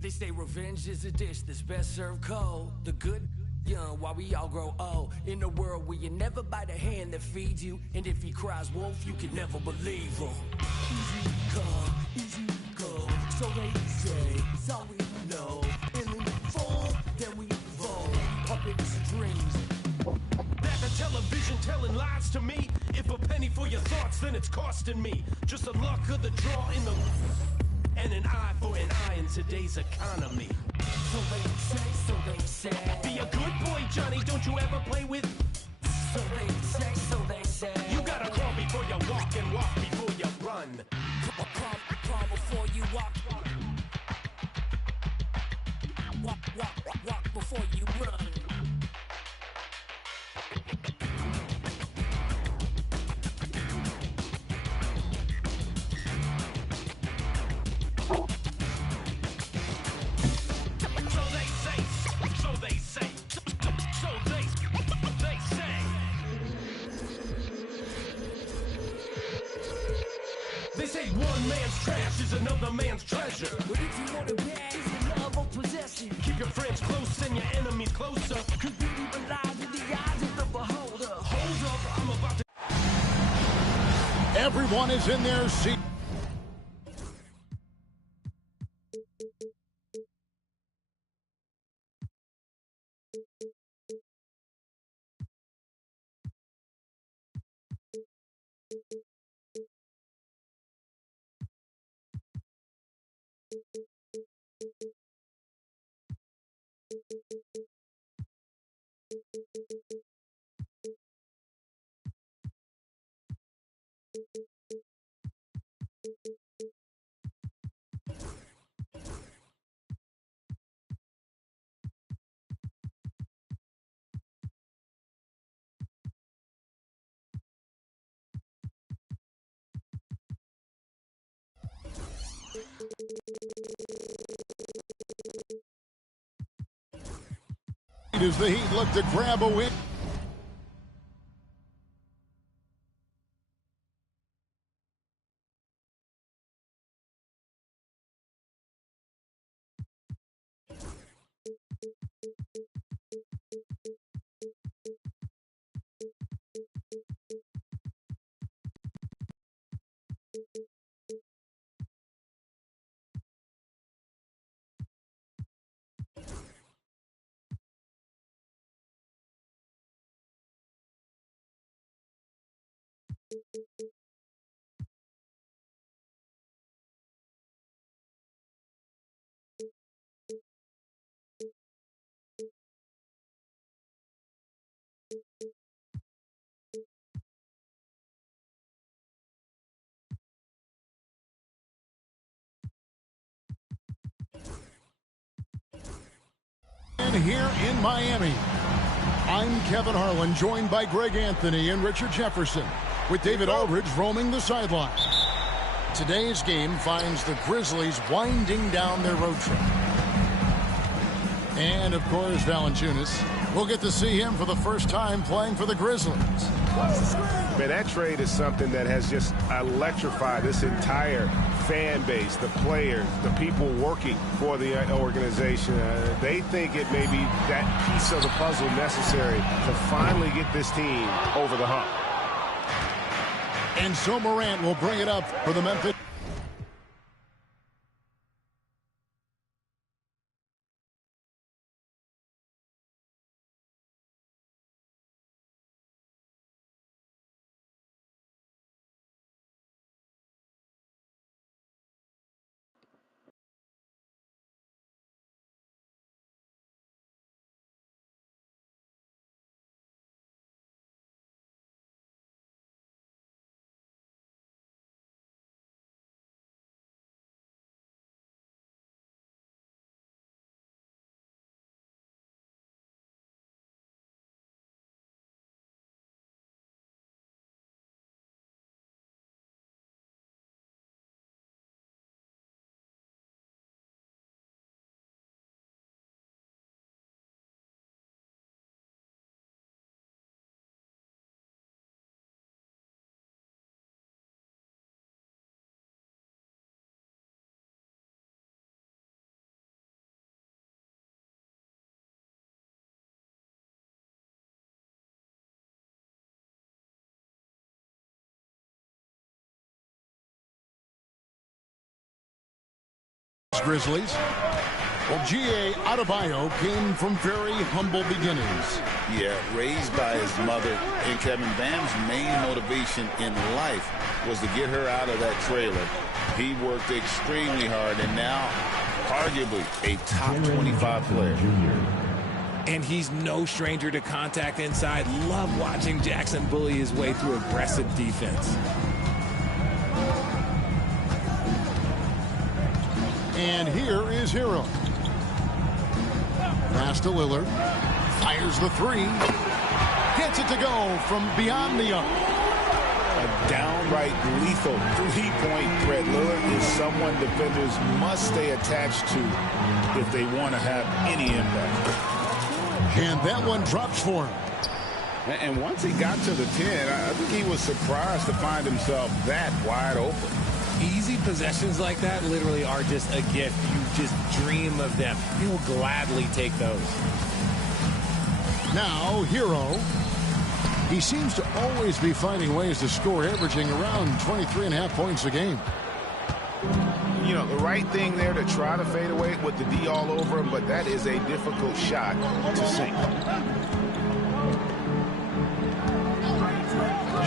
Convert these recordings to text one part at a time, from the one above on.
They say revenge is a dish that's best served cold. The good young while we all grow old. In a world where you never bite a hand that feeds you, and if he cries wolf, you can never believe him. Easy come, easy go. So they say, it's all we know. And when we fall, then we fall. Puppet strings. That the television telling lies to me. If a penny for your thoughts, then it's costing me. Just the luck of the draw in the... And an eye for an eye in today's economy. So they say. Be a good boy, Johnny, don't you ever play with... So they say. You gotta crawl before you walk and walk before you run. Crawl before you walk. Walk before you run. They say one man's trash is another man's treasure. But if you want it bad, it's the love of possession. Keep your friends close and your enemies closer. Cause beauty relies in the eyes of the beholder. Hold up, I'm about to... Everyone is in their seat. As the Heat look to grab a win. And here in Miami, I'm Kevin Harlan, joined by Greg Anthony and Richard Jefferson, with David Aldridge roaming the sideline. Today's game finds the Grizzlies winding down their road trip. And, of course, Valanciunas. We'll get to see him for the first time playing for the Grizzlies. Man, that trade is something that has just electrified this entire fan base, the players, the people working for the organization. They think it may be that piece of the puzzle necessary to finally get this team over the hump. And so Morant will bring it up for the Memphis. Grizzlies. Well, G.A. Adebayo came from very humble beginnings. Yeah, raised by his mother. And Kevin, Bam's main motivation in life was to get her out of that trailer. He worked extremely hard, and now, arguably, a top 25 player. And he's no stranger to contact inside. Love watching Jackson bully his way through aggressive defense. And here is Hero. Pass to Lillard. Fires the three. Gets it to go from beyond the arc. A downright lethal three-point threat. Lillard is someone defenders must stay attached to if they want to have any impact. And that one drops for him. And once he got to the 10, I think he was surprised to find himself that wide open. Easy possessions like that literally are just a gift. You just dream of them. You will gladly take those. Now, Hero. He seems to always be finding ways to score, averaging around 23.5 points a game. You know, the right thing there to try to fade away with the D all over him, but that is a difficult shot to sink.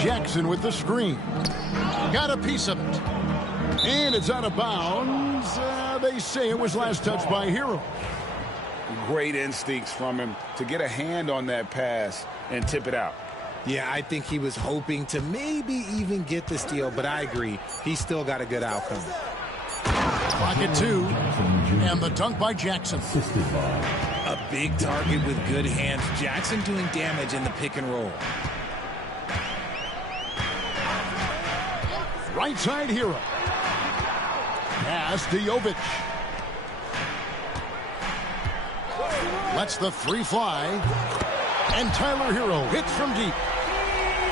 Jackson with the screen. Got a piece of it. And it's out of bounds. They say it was last touched by Hero. Great instincts from him to get a hand on that pass and tip it out. Yeah, I think he was hoping to maybe even get the steal, but I agree. He still got a good outcome. Pocket two. And the dunk by Jackson. A big target with good hands. Jackson doing damage in the pick and roll. Right side Hero. Pass to Jovic. Lets the three fly. And Tyler Hero hits from deep.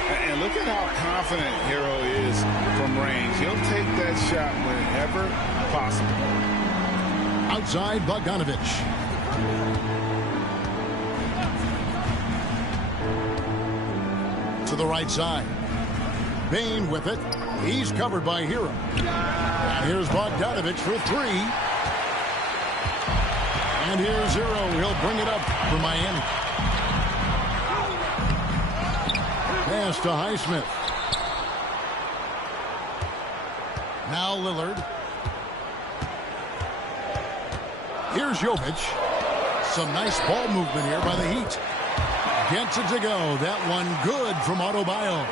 And look at how confident Hero is from range. He'll take that shot whenever possible. Outside Bogdanovic. To the right side. Bane with it. He's covered by Hero. And here's Bogdanovic for three. And here's Hero. He'll bring it up for Miami. Pass to Highsmith. Now Lillard. Here's Jovic. Some nice ball movement here by the Heat. Gets it to go. That one good from Adebayo.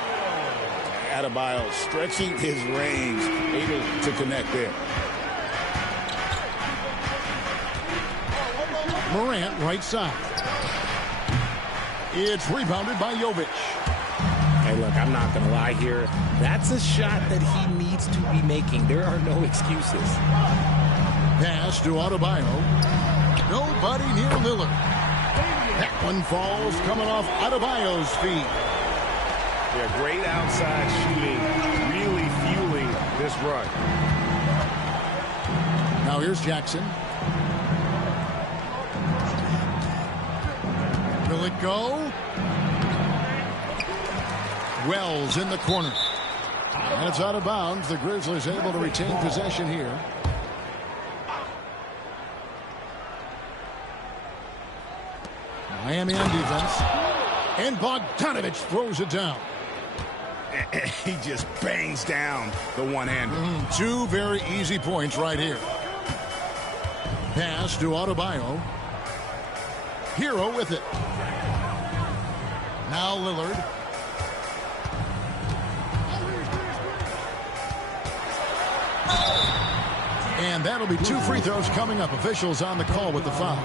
Adebayo stretching his range, able to connect there. Morant right side. It's rebounded by Jovic. Hey, look, I'm not going to lie here. That's a shot that he needs to be making. There are no excuses. Pass to Adebayo. Nobody near Lillard. That one falls coming off Adebayo's feet. Yeah, great outside shooting, really fueling this run. Now here's Jackson. Will it go? Wells in the corner. And it's out of bounds. The Grizzlies able to retain possession here. Miami on defense. And Bogdanovic throws it down. He just bangs down the one-hander. Two very easy points right here. Pass to Adebayo. Hero with it. Now Lillard. And that'll be two free throws coming up. Officials on the call with the foul.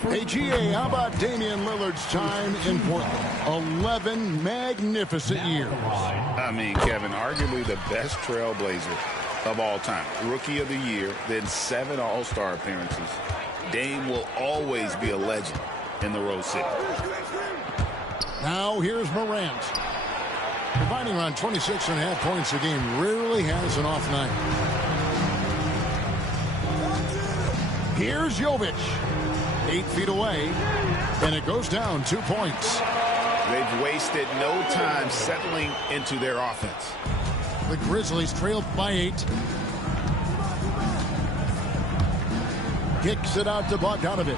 Hey, GA, how about Damian Lillard's time in Portland? 11 magnificent years. I mean, Kevin, arguably the best trailblazer of all time. Rookie of the year, then 7 All-Star appearances. Dame will always be a legend in the Rose City. Now here's Morant. Providing around 26.5 points a game. Rarely has an off night. Here's Jovic. 8 feet away. And it goes down 2 points. They've wasted no time settling into their offense. The Grizzlies trailed by 8. Kicks it out to Bogdanovich.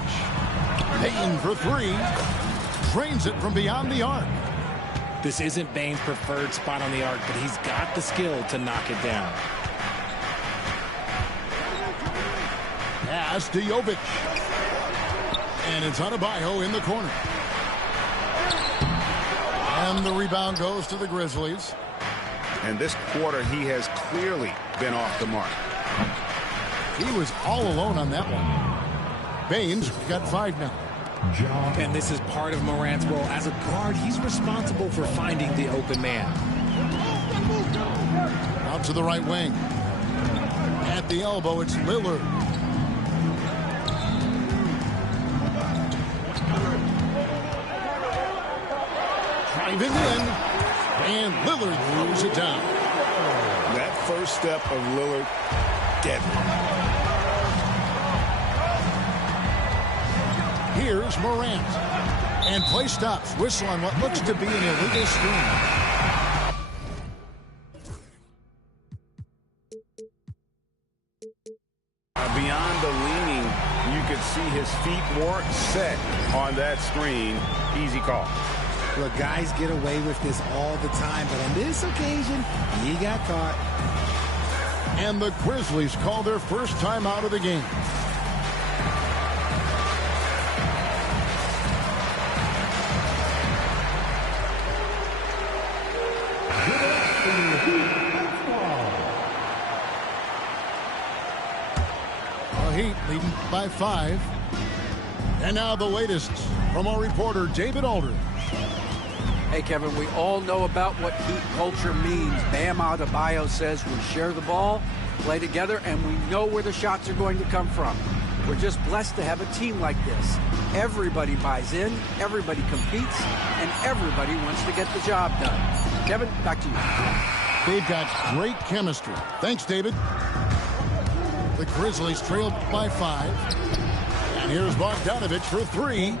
Payton for three. Drains it from beyond the arc. This isn't Bane's preferred spot on the arc, but he's got the skill to knock it down. Pass to Jovic. And it's Adebayo in the corner. And the rebound goes to the Grizzlies. And this quarter, he has clearly been off the mark. He was all alone on that one. Bane's got 5 now. And this is part of Morant's role. As a guard, he's responsible for finding the open man. Out to the right wing. At the elbow, it's Lillard. Driving in. And Lillard throws it down. That first step of Lillard, deadly. Here's Morant. And play stops. Whistle on what looks to be an illegal screen. Beyond the leaning, you could see his feet weren't set on that screen. Easy call. Look, guys get away with this all the time, but on this occasion, he got caught. And the Grizzlies call their first time out of the game. Heat leading by 5. And now the latest from our reporter, David Aldridge. Hey, Kevin, we all know about what Heat culture means. Bam Adebayo says we share the ball, play together, and we know where the shots are going to come from. We're just blessed to have a team like this. Everybody buys in, everybody competes, and everybody wants to get the job done. Kevin, back to you. They've got great chemistry. Thanks, David. The Grizzlies trailed by 5. And here's Bogdanovich for 3.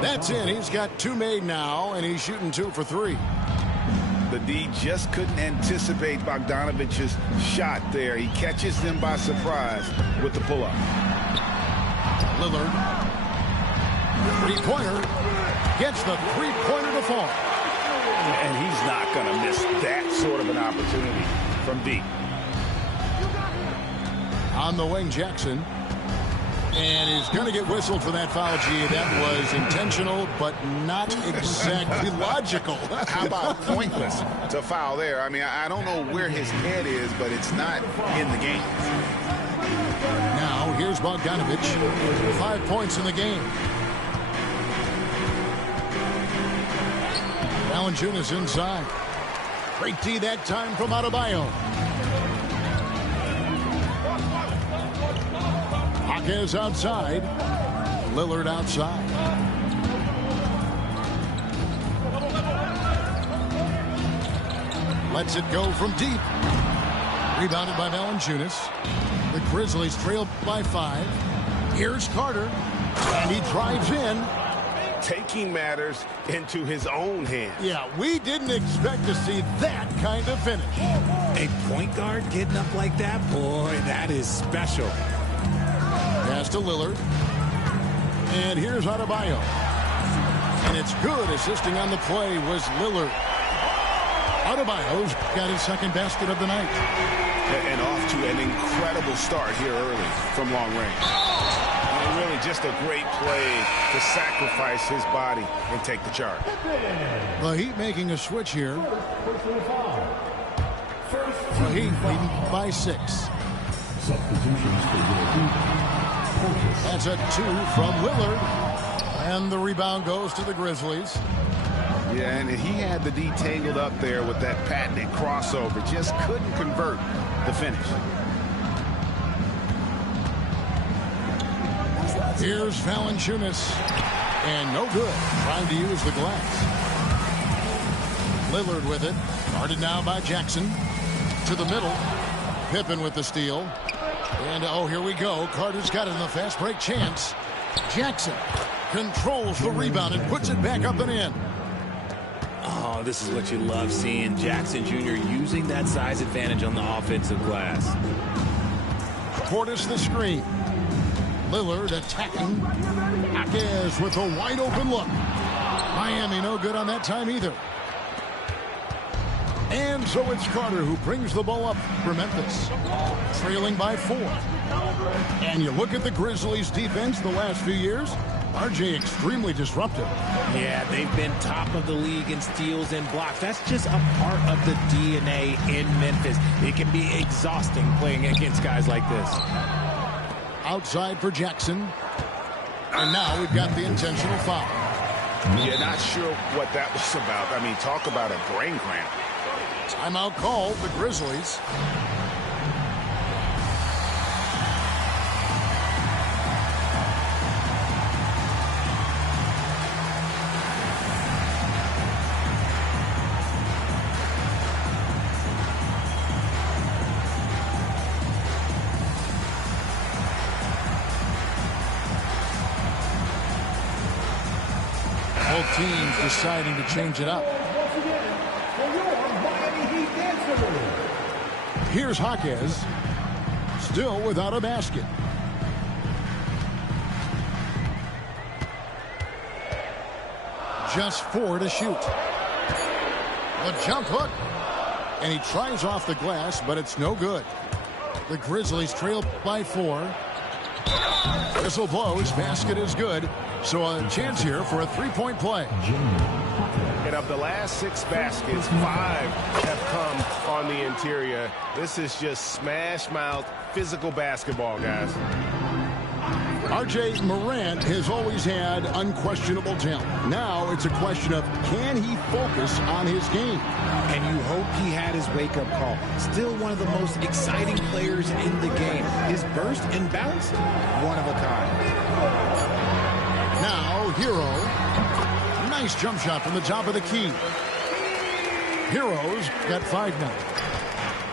That's in. He's got 2 made now, and he's shooting 2 for 3. The D just couldn't anticipate Bogdanovich's shot there. He catches them by surprise with the pull-up. Lillard. Three-pointer. Gets the three-pointer to fall. And he's not going to miss that sort of an opportunity from deep. On the wing, Jackson. And he's going to get whistled for that foul, G. That was intentional, but not exactly logical. How about pointless to foul there? I mean, I don't know where his head is, but it's not in the game. Now, here's Bogdanovich. 5 points in the game. Valanciunas inside. Great D that time from Adebayo. Hawkins outside. Lillard outside. Lets it go from deep. Rebounded by Valanciunas. The Grizzlies trail by 5. Here's Carter. And he drives in. Taking matters into his own hands. Yeah, we didn't expect to see that kind of finish. A point guard getting up like that? Boy, that is special. Pass to Lillard. And here's Adebayo. And it's good. Assisting on the play was Lillard. Adebayo's got his second basket of the night. And off to an incredible start here early from long range. And really just a great play to sacrifice his body and take the charge. The Heat making a switch here. The Heat leading by 6. That's a 2 from Lillard. And the rebound goes to the Grizzlies. Yeah, and he had the D tangled up there with that patented crossover. Just couldn't convert the finish. Here's Valanciunas. And no good. Trying to use the glass. Lillard with it. Guarded now by Jackson. To the middle. Pippen with the steal. And, oh, here we go. Carter's got it in the fast break chance. Jackson controls the rebound and puts it back up and in. Oh, this is what you love seeing. Jackson Jr. using that size advantage on the offensive glass. Portis the screen. Lillard attacking. Jaquez with a wide open look. Miami no good on that time either. And so it's Carter who brings the ball up for Memphis, trailing by 4. And you look at the Grizzlies' defense the last few years, RJ extremely disruptive. Yeah, they've been top of the league in steals and blocks. That's just a part of the DNA in Memphis. It can be exhausting playing against guys like this. Outside for Jackson. And now we've got the intentional foul. You're not sure what that was about. I mean, talk about a brain cramp. Timeout called, the Grizzlies. Both teams deciding to change it up. Here's Jaquez, still without a basket. Just 4 to shoot. The jump hook. And he tries off the glass, but it's no good. The Grizzlies trail by 4. Whistle blows, basket is good. So a chance here for a three-point play. And of the last 6 baskets, 5 have come on the interior. This is just smash-mouth physical basketball, guys. R.J. Morant has always had unquestionable talent. Now it's a question of, can he focus on his game? And you hope he had his wake-up call. Still one of the most exciting players in the game. His burst and bounce, one of a kind. Now, Hero. Nice jump shot from the top of the key. Hero's got 5 now.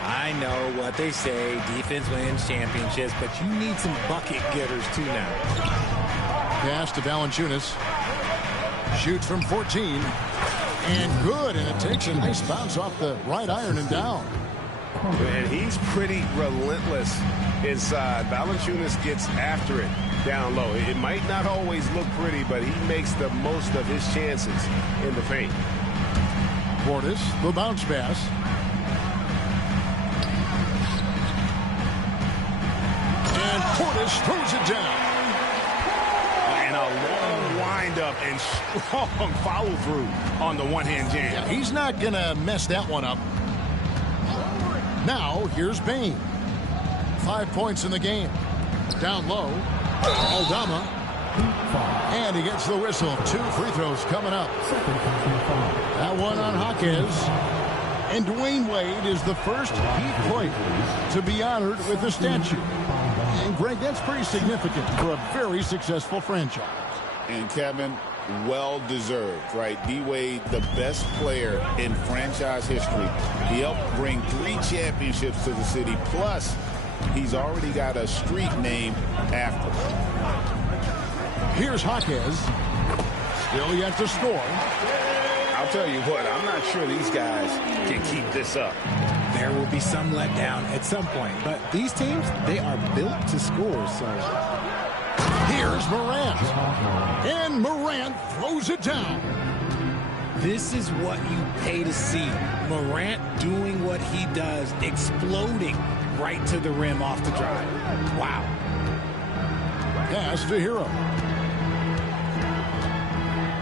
I know what they say, defense wins championships, but you need some bucket getters too now. Pass to Valanciunas. Shoots from 14. And good, and it takes a nice bounce off the right iron and down. And he's pretty relentless inside. Valanciunas gets after it down low. It might not always look pretty, but he makes the most of his chances in the paint. Portis, the bounce pass. And Portis throws it down. And a long wind-up and strong follow-through on the one-hand jam. Yeah, he's not going to mess that one up. Now, here's Bane. 5 points in the game. Down low. Aldama. And he gets the whistle. 2 free throws coming up. That one on Jaquez. And Dwayne Wade is the first Heat player to be honored with a statue. And, Greg, that's pretty significant for a very successful franchise. And, Kevin, well-deserved, right? D-Wade, the best player in franchise history. He helped bring 3 championships to the city. Plus, he's already got a street named after him. Here's Jaquez. Still yet to score. I'll tell you what, I'm not sure these guys can keep this up. There will be some letdown at some point, but these teams, they are built to score, so... Here's Morant. And Morant throws it down. This is what you pay to see. Morant doing what he does, exploding right to the rim off the drive. Wow. Pass to Hero.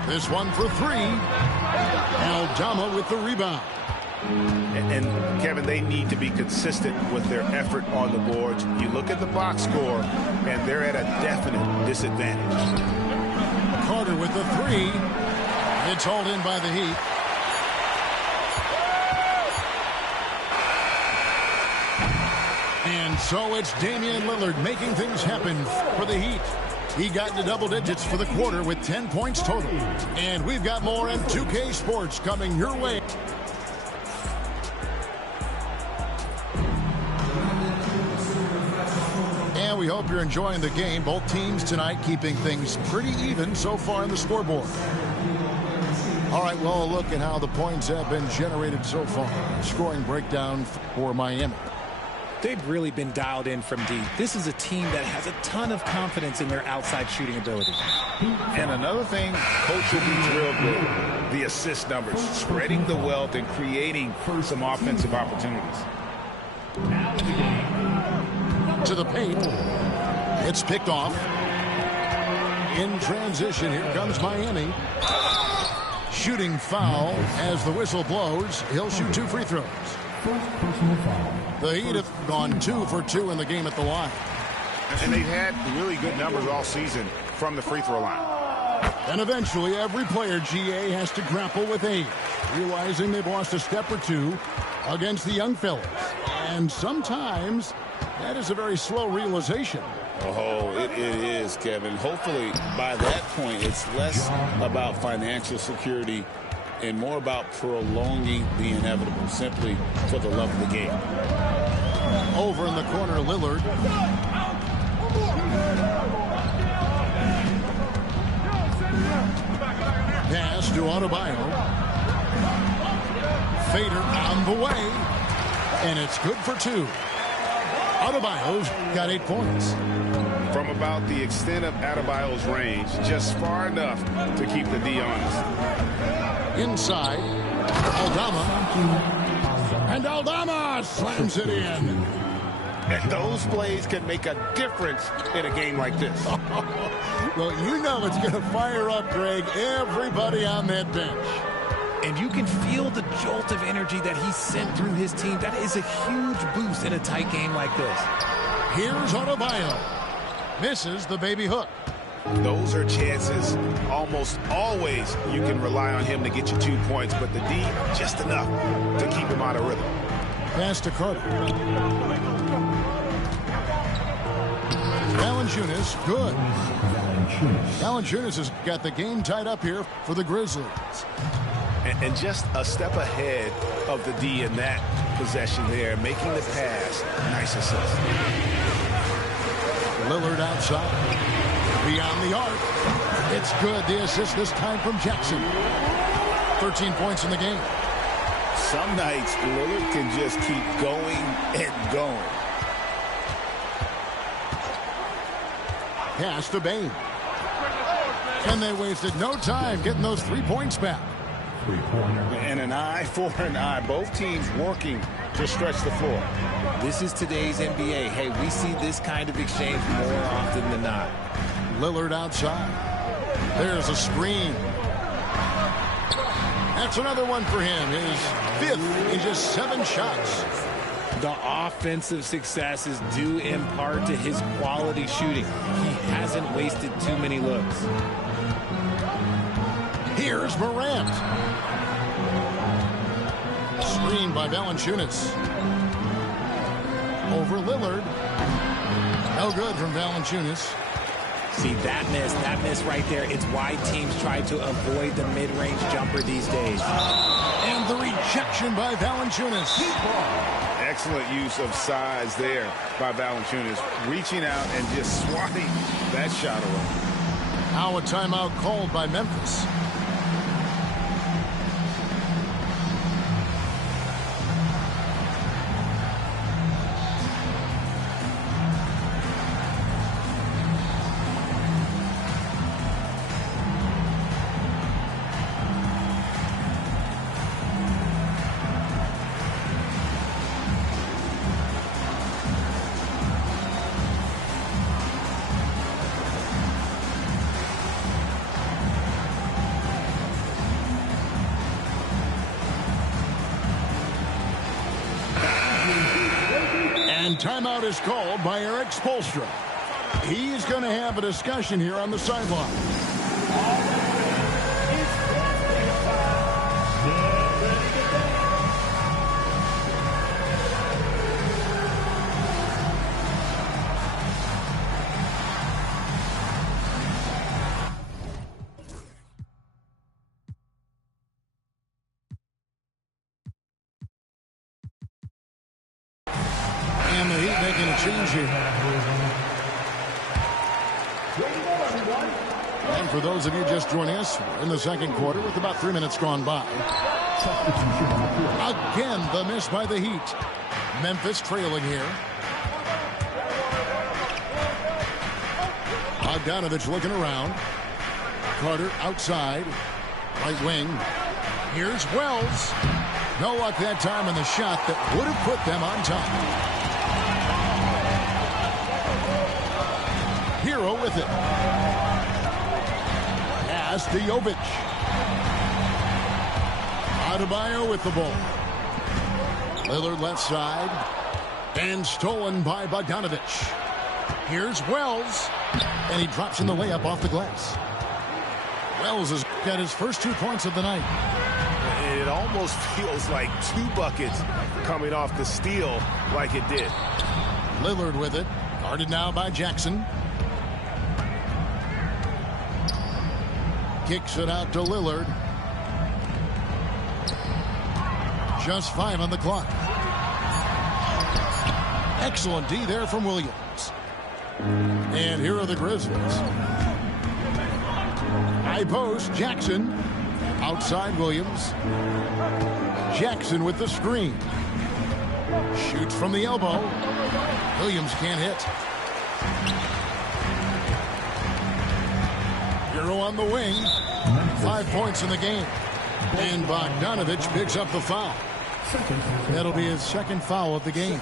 This one for 3. Aldama with the rebound. And Kevin, they need to be consistent with their effort on the boards. You look at the box score, and they're at a definite disadvantage. Carter with the 3. It's hauled in by the Heat. And so it's Damian Lillard making things happen for the Heat. He got into double digits for the quarter with 10 points total. And we've got more M2K Sports coming your way. And we hope you're enjoying the game. Both teams tonight keeping things pretty even so far in the scoreboard. All right, well, a look at how the points have been generated so far. Scoring breakdown for Miami. They've really been dialed in from deep. This is a team that has a ton of confidence in their outside shooting ability. And another thing, Coach will be drilled with the assist numbers, spreading the wealth and creating some offensive opportunities. To the paint. It's picked off. In transition, here comes Miami. Shooting foul as the whistle blows. He'll shoot 2 free throws. The Heat have gone 2 for 2 in the game at the line. And they've had really good numbers all season from the free throw line. And eventually, every player, GA, has to grapple with age, realizing they've lost a step or two against the young fellas. And sometimes that is a very slow realization. Oh, it is, Kevin. Hopefully, by that point, it's less about financial security and more about prolonging the inevitable, simply for the love of the game. Over in the corner, Lillard. Pass to Adebayo. Fader on the way. And it's good for 2. Adebayo's got 8 points. From about the extent of Adebayo's range, just far enough to keep the D honest. Inside, Aldama. And Aldama slams it in. And those plays can make a difference in a game like this. Well, you know it's going to fire up, Greg, everybody on that bench. And you can feel the jolt of energy that he sent through his team. That is a huge boost in a tight game like this. Here's Adebayo. Misses the baby hook. Those are chances. Almost always you can rely on him to get you 2 points, but the D, just enough to keep him out of rhythm. Pass to Carter. Valanciunas, good. Valanciunas has got the game tied up here for the Grizzlies. And just a step ahead of the D in that possession there, making the pass. Nice assist. Lillard outside. Beyond the arc. It's good. The assist this time from Jackson. 13 points in the game. Some nights, Lillard can just keep going and going. Pass to Bane. And they wasted no time getting those 3 points back. And an eye for an eye. Both teams working to stretch the floor. This is today's NBA. Hey, we see this kind of exchange more often than not. Lillard outside. There's a screen. That's another one for him. His 5th in just 7 shots. The offensive success is due in part to his quality shooting. He hasn't wasted too many looks. Here's Morant. Screen by Valanciunas. Over Lillard. No good from Valanciunas. See, that miss right there, it's why teams try to avoid the mid-range jumper these days. And the rejection by Valanciunas. Excellent use of size there by Valanciunas, reaching out and just swatting that shot away. Now a timeout called by Memphis. Timeout is called by Eric Spoelstra. He's going to have a discussion here on the sideline. And the Heat making a change here. And for those of you just joining us, we're in the second quarter with about 3 minutes gone by. Again, the miss by the Heat. Memphis trailing here. Bogdanovich looking around. Carter outside. Right wing. Here's Wells. No luck that time in the shot that would have put them on top. Hero with it. Pass to Jovic. Adebayo with the ball. Lillard left side. And stolen by Bogdanovich. Here's Wells. And he drops in the layup off the glass. Wells has got his first 2 points of the night. It almost feels like 2 buckets coming off the steal like it did. Lillard with it. Guarded now by Jackson. Kicks it out to Lillard. Just 5 on the clock. Excellent D there from Williams. And here are the Grizzlies. High post, Jackson. Outside Williams. Jackson with the screen. Shoots from the elbow. Williams can't hit. Hero on the wing. 5 points in the game. And Bogdanovich picks up the foul. That'll be his second foul of the game.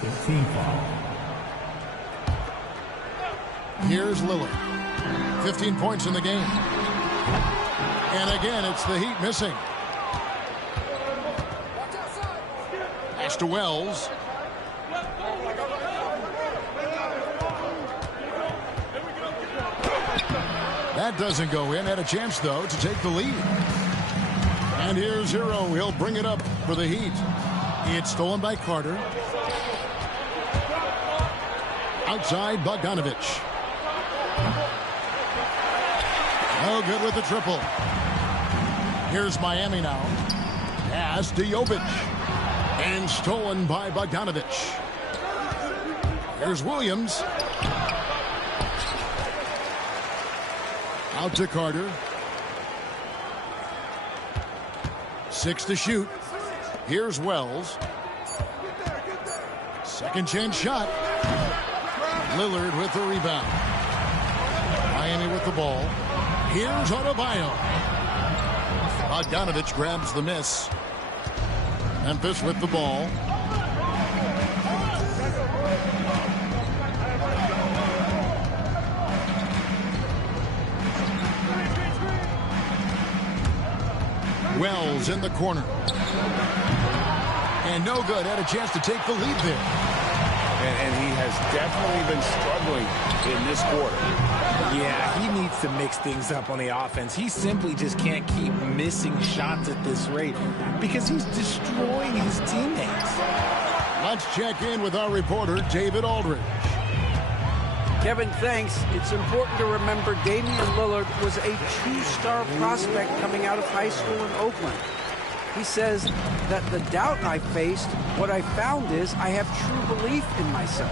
Here's Lillard. 15 points in the game. And again, it's the Heat missing. Pass to Wells. That doesn't go in. Had a chance, though, to take the lead. And here's Hero. He'll bring it up for the Heat. It's stolen by Carter. Outside, Bogdanovich. Oh, good with the triple. Here's Miami now. Pass to Jovic. And stolen by Bogdanovich. Here's Williams. Out to Carter. 6 to shoot. Here's Wells. Second chance shot. Lillard with the rebound. Miami with the ball. Here's Adebayo. Bogdanovich grabs the miss. Memphis with the ball. Wells in the corner. And no good. Had a chance to take the lead there. And he has definitely been struggling in this quarter. Yeah, he needs to mix things up on the offense. He simply just can't keep missing shots at this rate because he's destroying his teammates. Let's check in with our reporter, David Aldridge. Kevin, thanks. It's important to remember Damian Lillard was a 2-star prospect coming out of high school in Oakland. He says that the doubt I faced, what I found is I have true belief in myself.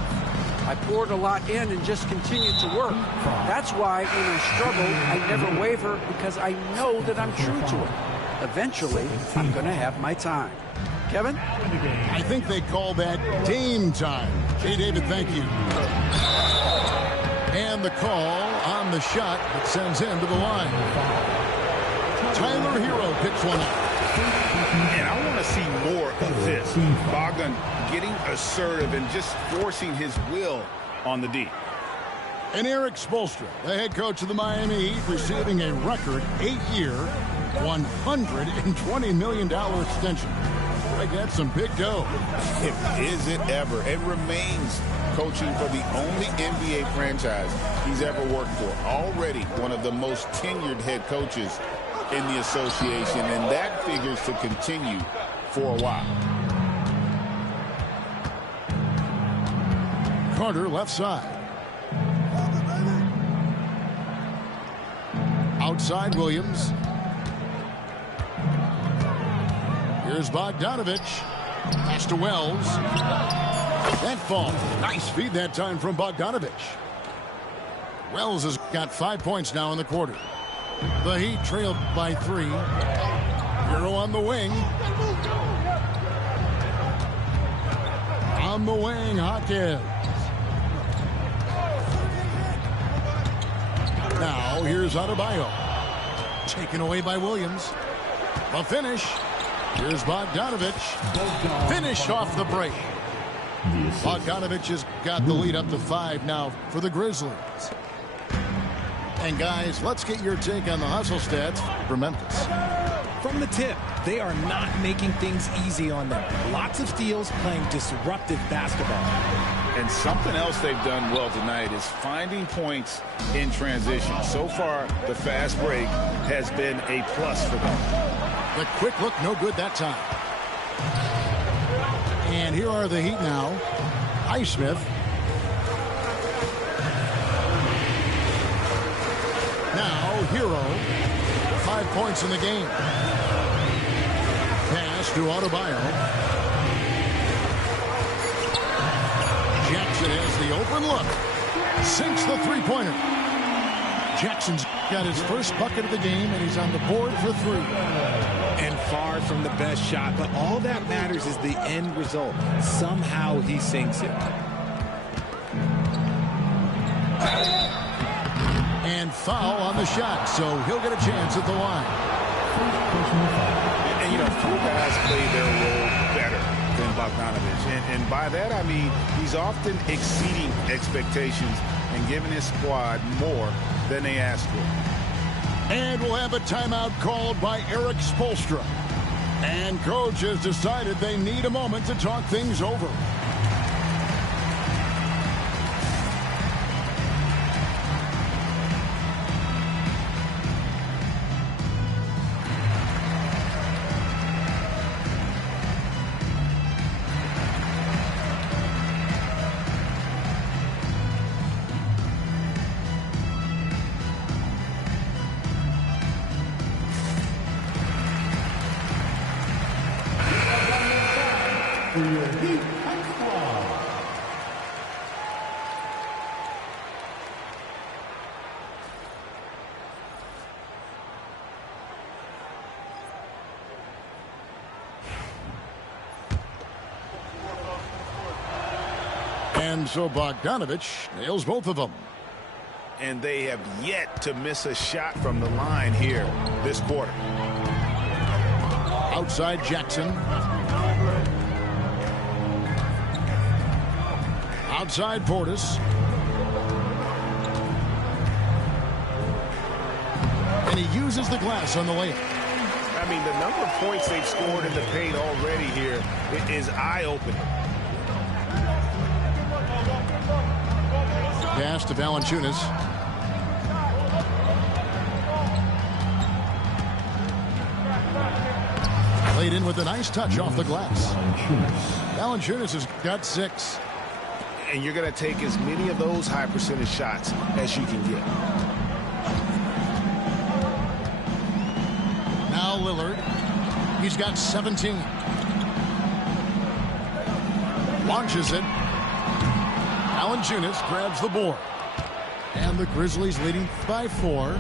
I poured a lot in and just continued to work. That's why when I struggle, I never waver because I know that I'm true to it. Eventually, I'm going to have my time. Kevin? I think they call that Dame time. Hey, David, thank you. And the call on the shot that sends him to the line. Tyler Hero picks one up. And I want to see more of this. Bogdan getting assertive and just forcing his will on the D. And Eric Spoelstra, the head coach of the Miami Heat, receiving a record 8-year, $120 million extension. Greg, that's some big dough. Is it ever? It remains coaching for the only NBA franchise he's ever worked for. Already one of the most tenured head coaches in the association, and that figures to continue for a while. Carter left side. Outside Williams. Here's Bogdanovich. Pass to Wells. That fall. Nice feed that time from Bogdanovich. Wells has got 5 points now in the quarter. The Heat trailed by 3. Hero on the wing. On the wing, Hawkins. Now here's Adebayo. Taken away by Williams. The finish. Here's Bogdanovich. Finished off the break. Bogdanovich has got the lead up to 5 now for the Grizzlies. And guys, let's get your take on the hustle stats for Memphis. From the tip, they are not making things easy on them. Lots of steals, playing disruptive basketball. And something else they've done well tonight is finding points in transition. So far, the fast break has been a plus for them. The quick look, no good that time. And here are the Heat now. Highsmith. Now, Hero. 5 points in the game. Pass to Adebayo. Jackson has the open look. Sinks the three-pointer. Jackson's got his first bucket of the game, and he's on the board for 3. And far from the best shot, but all that matters is the end result. Somehow he sinks it. And foul on the shot, so he'll get a chance at the line. And you know, few guys play their role better than Bogdanovich. And by that, I mean he's often exceeding expectations and giving his squad more than they asked for. And we'll have a timeout called by Eric Spoelstra. And coach has decided they need a moment to talk things over. And so Bogdanovich nails both of them. And they have yet to miss a shot from the line here this quarter. Outside Jackson. Outside Portis. And he uses the glass on the layup. I mean, the number of points they've scored in the paint already here is eye-opening. Pass to Valanciunas. Played in with a nice touch off the glass. Valanciunas has got 6. And you're going to take as many of those high percentage shots as you can get. Now Lillard. He's got 17. Launches it. Valanciunas grabs the board. And the Grizzlies leading by 4.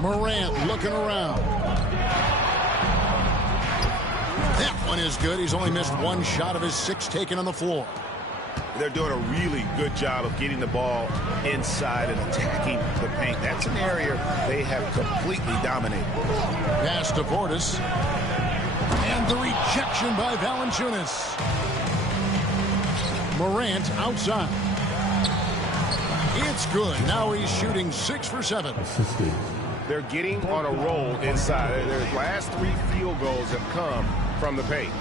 Morant looking around. That one is good. He's only missed 1 shot of his 6 taken on the floor. They're doing a really good job of getting the ball inside and attacking the paint. That's an area they have completely dominated. Pass to Portis. And the rejection by Valanciunas. Morant outside. It's good. Now he's shooting 6 for 7. They're getting on a roll inside. Their last 3 field goals have come from the paint.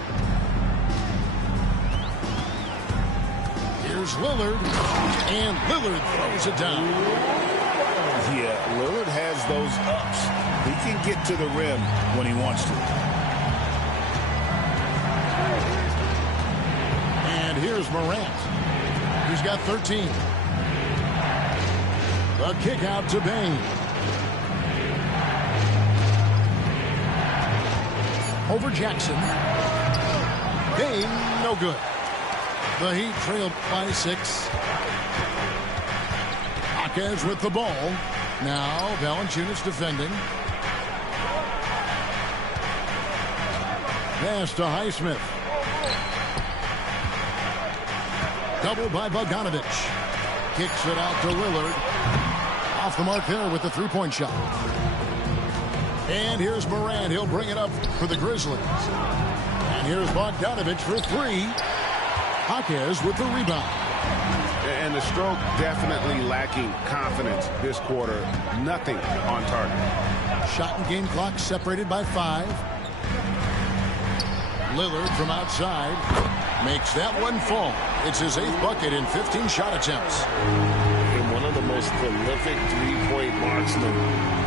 Here's Lillard. And Lillard throws it down. Yeah, Lillard has those ups. He can get to the rim when he wants to. And here's Morant. He's got 13. The kick out to Bane. Over Jackson. Bane, no good. The Heat trail by 6. Jaquez with the ball. Now Valanciunas defending. Pass to Highsmith. Double by Bogdanovich. Kicks it out to Lillard. Off the mark there with the three-point shot. And here's Morant. He'll bring it up for the Grizzlies. And here's Bogdanović for three. Jaquez with the rebound. And the stroke definitely lacking confidence this quarter. Nothing on target. Shot and game clock separated by 5. Lillard from outside makes that one fall. It's his 8th bucket in 15 shot attempts. And one of the most prolific three-point marksmen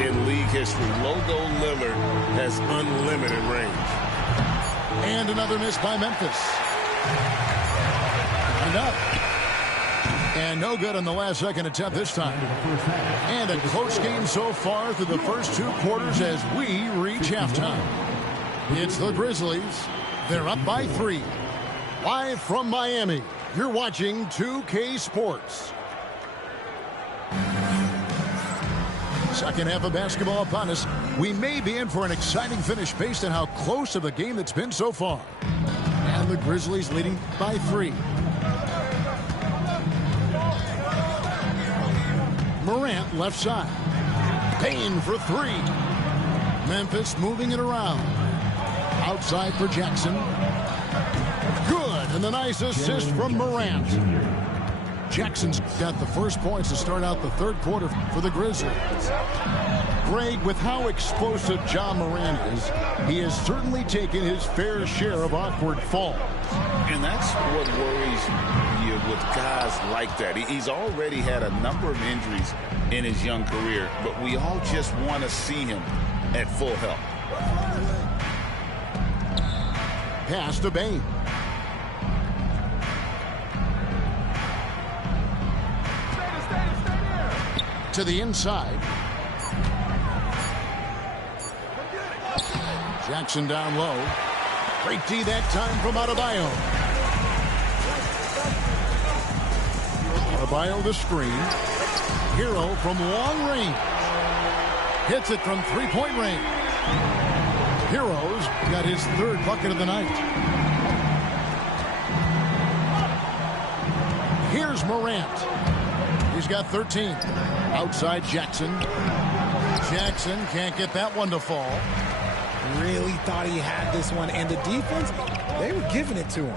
in league history. Logo Lillard has unlimited range. And another miss by Memphis. And up. And no good on the last second attempt this time. And a close game so far through the first 2 quarters as we reach halftime. It's the Grizzlies. They're up by 3. Live from Miami, you're watching 2K Sports. Second half of basketball upon us. We may be in for an exciting finish based on how close of a game it's been so far. And the Grizzlies leading by 3. Morant left side. Payne for 3. Memphis moving it around. Outside for Jackson. Good, and the nice assist from Morant. Jackson's got the first points to start out the third quarter for the Grizzlies. Greg, with how explosive Ja Morant is, he has certainly taken his fair share of awkward falls. And that's what worries you with guys like that. He's already had a number of injuries in his young career, but we all just want to see him at full health. Pass to Bane. To the inside. Jackson down low. Great D that time from Adebayo. Adebayo the screen. Hero from long range. Hits it from three-point range. Hero's got his 3rd bucket of the night. Here's Morant. He's got 13. Outside Jackson. Jackson can't get that one to fall. Really thought he had this one. And the defense, they were giving it to him.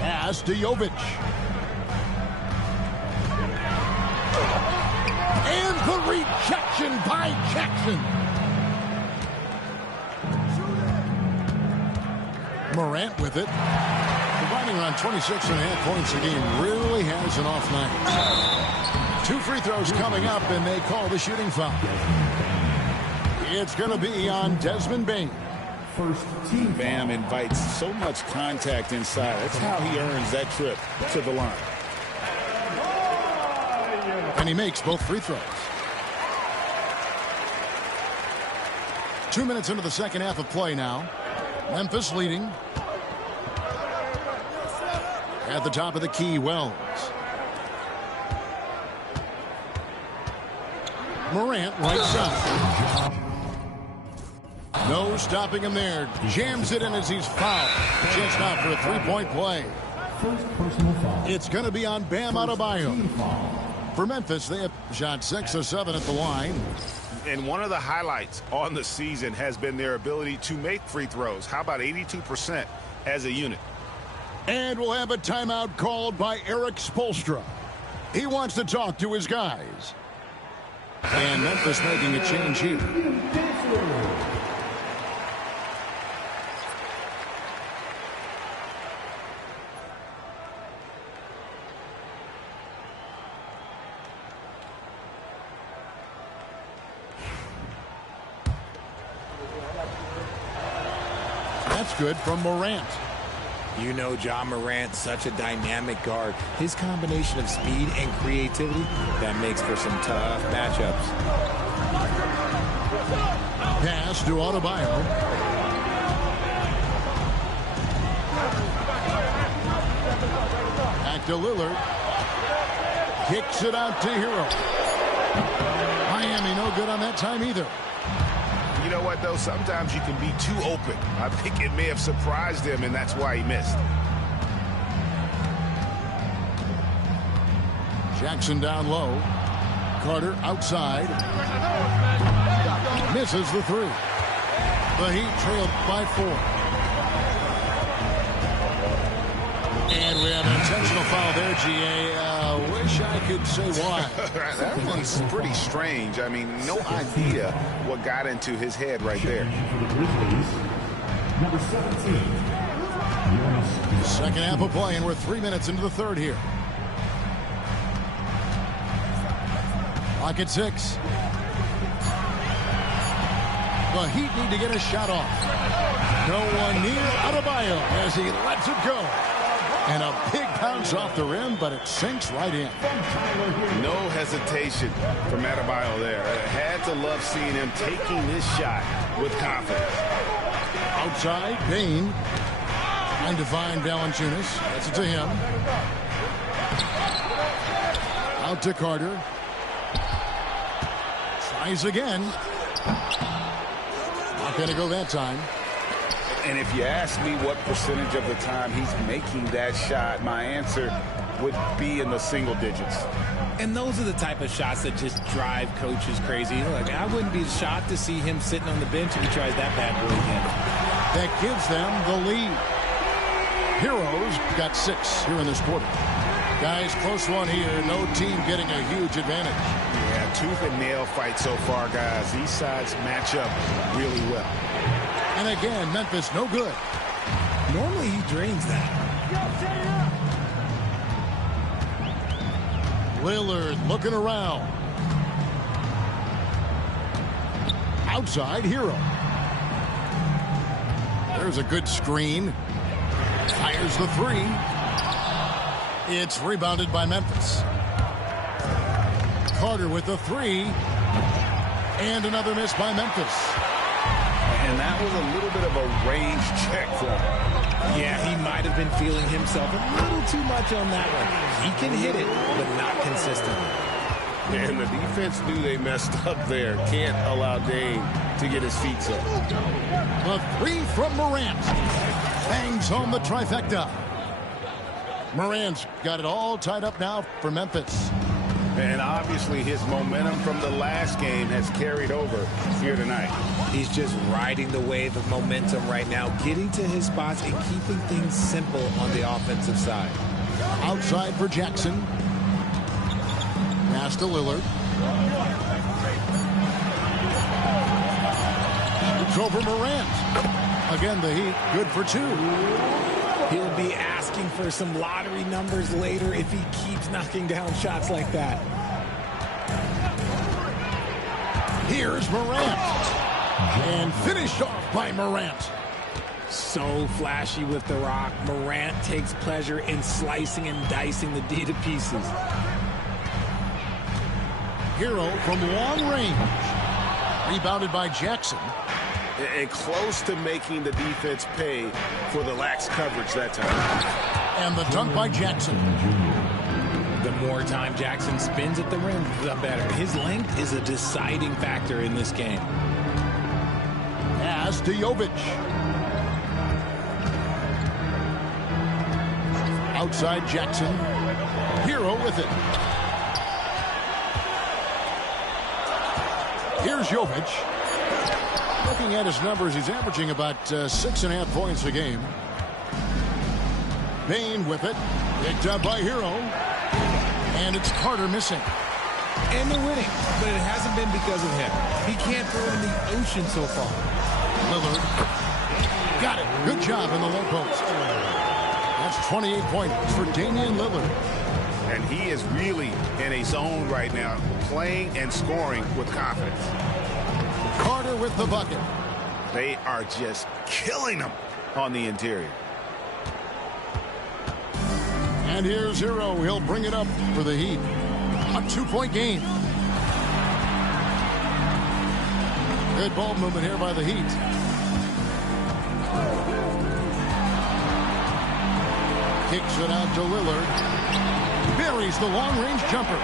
Pass to Jovic. And the rejection by Jackson. Morant with it. Providing around 26.5 points a game. Really has an off night. 2 free throws coming up, and they call the shooting foul. It's going to be on Desmond Bane. Bam invites so much contact inside. That's how he earns that trip to the line. And he makes both free throws. 2 minutes into the second half of play now. Memphis leading. At the top of the key, Wells. Morant right side. No stopping him there. Jams it in as he's fouled. Just out for a 3-point play. It's going to be on Bam Adebayo. For Memphis, they have shot 6 of 7 at the line. And one of the highlights on the season has been their ability to make free throws. How about 82% as a unit? And we'll have a timeout called by Eric Spoelstra. He wants to talk to his guys. And Memphis making a change here. That's good from Morant. You know Ja Morant, such a dynamic guard. His combination of speed and creativity, that makes for some tough matchups. Pass to Adebayo. Back to Lillard. Kicks it out to Hero. Miami no good on that time either. You know what, though? Sometimes you can be too open. I think it may have surprised him, and that's why he missed. Jackson down low. Carter outside. Misses the three. The Heat trailed by 4. And we have an intentional foul there, GA. Wish I could say why. That one's pretty strange. I mean, no idea what got into his head right there. Number 17. Second half of play, and we're 3 minutes into the third here. Clock at 6. The Heat need to get a shot off. No one near Adebayo as he lets it go. And a big bounce off the rim, but it sinks right in. No hesitation from Adebayo there. I had to love seeing him taking this shot with confidence. Outside, Bane trying to find Valanciunas. That's it to him. Out to Carter. Tries again. Not going to go that time. And if you ask me what percentage of the time he's making that shot, my answer would be in the single digits. And those are the type of shots that just drive coaches crazy. Like, I wouldn't be shocked to see him sitting on the bench if he tries that bad boy again. That gives them the lead. Heroes got 6 here in this quarter. Guys, close one here. No team getting a huge advantage. Yeah, tooth and nail fight so far, guys. These sides match up really well. And again, Memphis no good. Normally he drains that. Lillard looking around. Outside, Hero. There's a good screen. Fires the 3. It's rebounded by Memphis. Carter with the 3. And another miss by Memphis. And that was a little bit of a range check for him. Yeah, he might have been feeling himself a little too much on that one. He can hit it, but not consistently. And the defense knew they messed up there. Can't allow Dame to get his feet up. The 3 from Morant. Bangs home the trifecta. Morant's got it all tied up now for Memphis. And obviously his momentum from the last game has carried over here tonight. He's just riding the wave of momentum right now, getting to his spots and keeping things simple on the offensive side. Outside for Jackson. Pass to Lillard. It's over Morant. Again, the Heat good for 2. He'll be asking for some lottery numbers later if he keeps knocking down shots like that. Here's Morant. And finished off by Morant. So flashy with the rock. Morant takes pleasure in slicing and dicing the D to pieces. Hero from long range. Rebounded by Jackson. And close to making the defense pay for the lax coverage that time. And the dunk by Jackson. The more time Jackson spins at the rim, the better. His length is a deciding factor in this game. Pass to Jovic. Outside Jackson. Hero with it. Here's Jovic. Looking at his numbers, he's averaging about 6.5 points a game. Bane with it. Picked up by Hero. And it's Carter missing. And they're winning, but it hasn't been because of him. He can't throw it in the ocean so far. Lillard. Got it. Good job in the low post. That's 28 points for Damian Lillard. And he is really in a zone right now, playing and scoring with confidence. Carter with the bucket. They are just killing him on the interior. And here's Hero. He'll bring it up for the Heat. A 2-point game. Good ball movement here by the Heat. Kicks it out to Lillard. Buries the long-range jumper.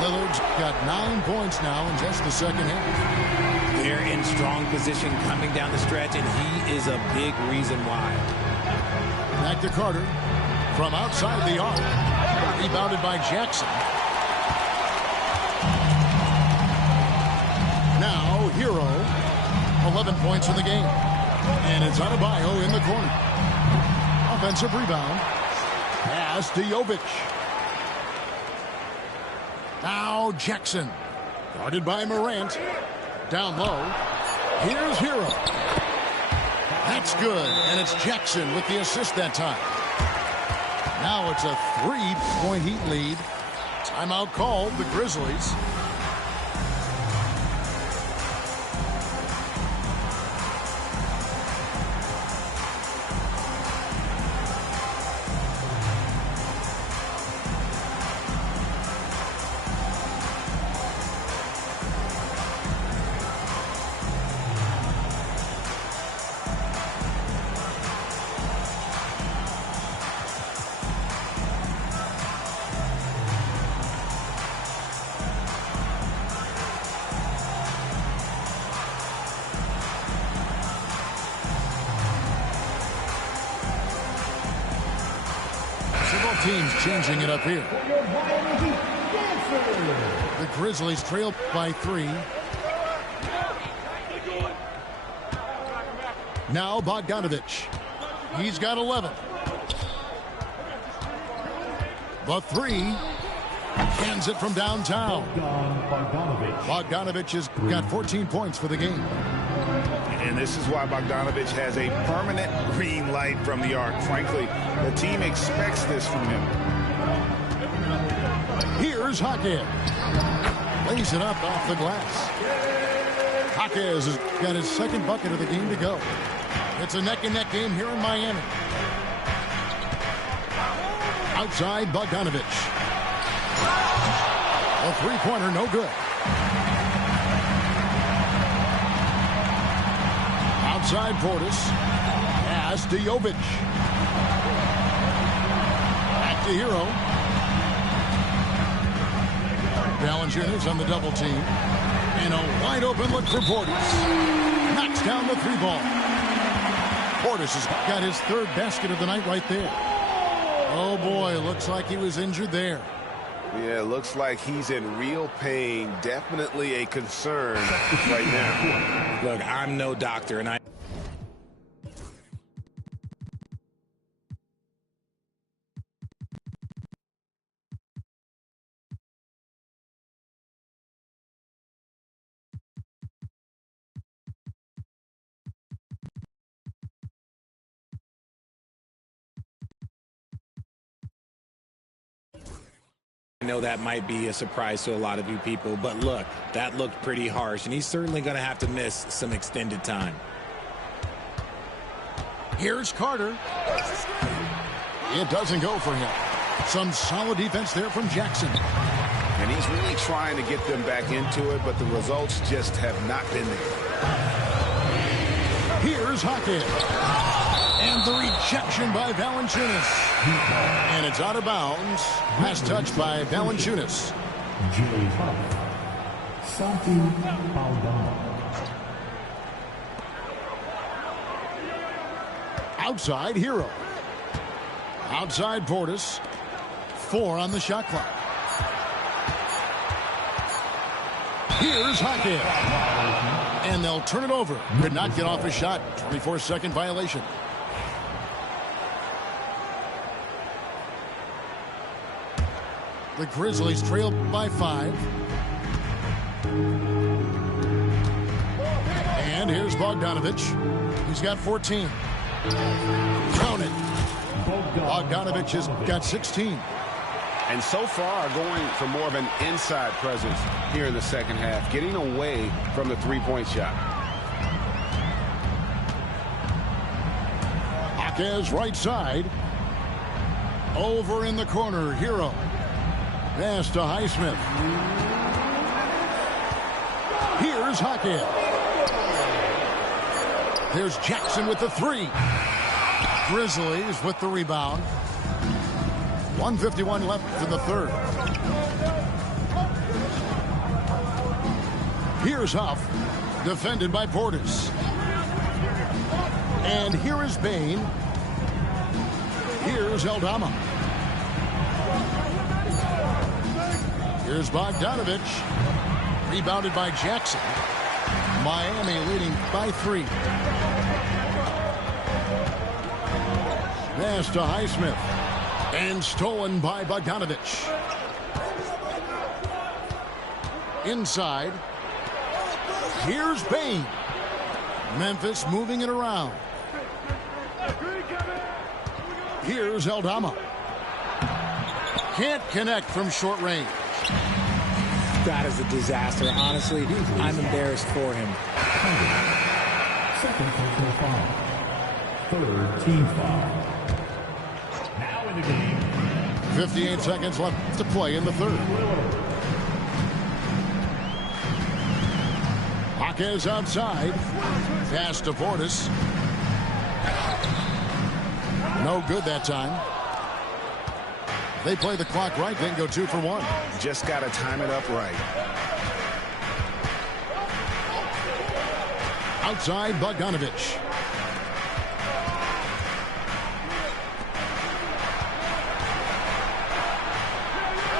Lillard's got 9 points now in just the second half. They're in strong position coming down the stretch, and he is a big reason why. Back to Carter. From outside the arc. Rebounded by Jackson. Now, Hero. 11 points in the game. And it's Adebayo in the corner. Offensive rebound. Pass to Jovic. Now Jackson. Guarded by Morant. Down low. Here's Hero. That's good. And it's Jackson with the assist that time. Now it's a 3-point Heat lead. Timeout called, the Grizzlies. Teams changing it up here. The Grizzlies trail by 3. Now Bogdanovich. He's got 11. The 3. Cans it from downtown. Bogdanovich has got 14 points for the game. And this is why Bogdanovich has a permanent green light from the arc. Frankly, the team expects this from him. Here's Jaquez. Lays it up off the glass. Jaquez has got his second bucket of the game to go. It's a neck-and-neck game here in Miami. Outside, Bogdanovich. A three-pointer, no good. Outside Portis. Pass to Jovic. Back to Hero. Valanciunas on the double team. And a wide open look for Portis. Knocks down the 3-ball. Portis has got his third basket of the night right there. Oh boy, looks like he was injured there. Yeah, looks like he's in real pain. Definitely a concern right now. Look, I'm no doctor, and I know that might be a surprise to a lot of you people, but look, that looked pretty harsh, and he's certainly going to have to miss some extended time. Here's Carter. It doesn't go for him. Some solid defense there from Jackson. And he's really trying to get them back into it, but the results just have not been there. Here's Jaquez. And the rejection by Valanciunas. And it's out of bounds. Last touch by Valanciunas. Outside, Hero. Outside, Portis. 4 on the shot clock. Here's Jaquez. And they'll turn it over. Could not get off a shot. 24-second violation. The Grizzlies trail by 5. And here's Bogdanovich. He's got 14. Count it. Bogdanovich has got 16. And so far going for more of an inside presence here in the second half, getting away from the three-point shot. Jaquez right side. Over in the corner, Hero. Pass to Highsmith. Here's Jaquez. There's Jackson with the 3. Grizzlies with the rebound. 1:51 left in the third. Here's Huff. Defended by Portis. And here is Bane. Here's Aldama. Here's Bogdanovich. Rebounded by Jackson. Miami leading by 3. Pass to Highsmith. And stolen by Bogdanovich. Inside. Here's Bane. Memphis moving it around. Here's Aldama. Can't connect from short range. That is a disaster. Honestly, I'm embarrassed for him. Second personal foul. Third team foul. Now in the game. 58 seconds left to play in the third. Jaquez outside. Pass to Portis. No good that time. They play the clock right, then go 2 for 1. Just got to time it up right. Outside, Bogdanovich.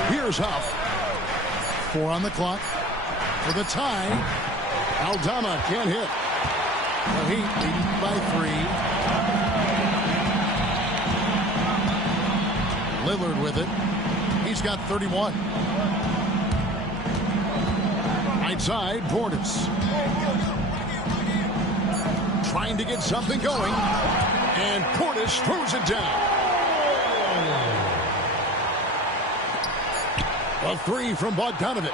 Here's Huff. 4 on the clock. For the tie, Aldama can't hit. The Heat leading by 3. Lillard with it. He's got 31. Outside, Portis. Trying to get something going. And Portis throws it down. A 3 from Bogdanovich.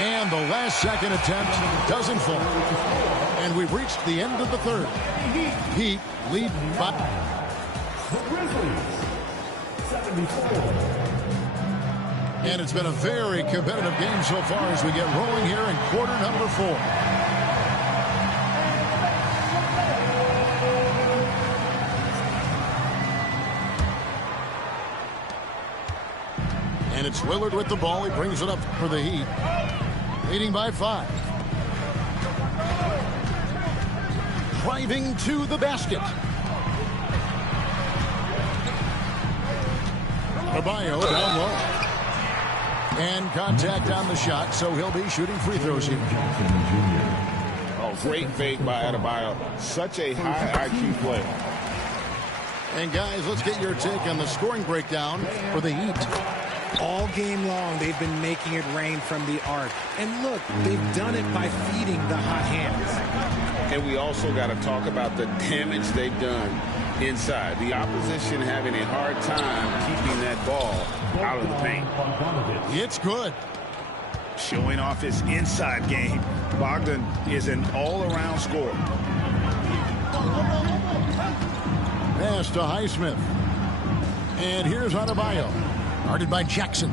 And the last second attempt doesn't fall. And we've reached the end of the third. Heat lead by... And it's been a very competitive game so far as we get rolling here in quarter number 4. And it's Lillard with the ball. He brings it up for the Heat. Leading by 5. Driving to the basket. Adebayo down low. And contact on the shot, so he'll be shooting free throws here. Oh, great fake by Adebayo. Such a high IQ play. And guys, let's get your take on the scoring breakdown for the Heat. All game long, they've been making it rain from the arc. And look, they've done it by feeding the hot hands. And we also got to talk about the damage they've done inside. The opposition having a hard time keeping that ball out of the paint. It's good. Showing off his inside game. Bogdan is an all-around scorer. Pass to Highsmith. And here's Adebayo. Guarded by Jackson.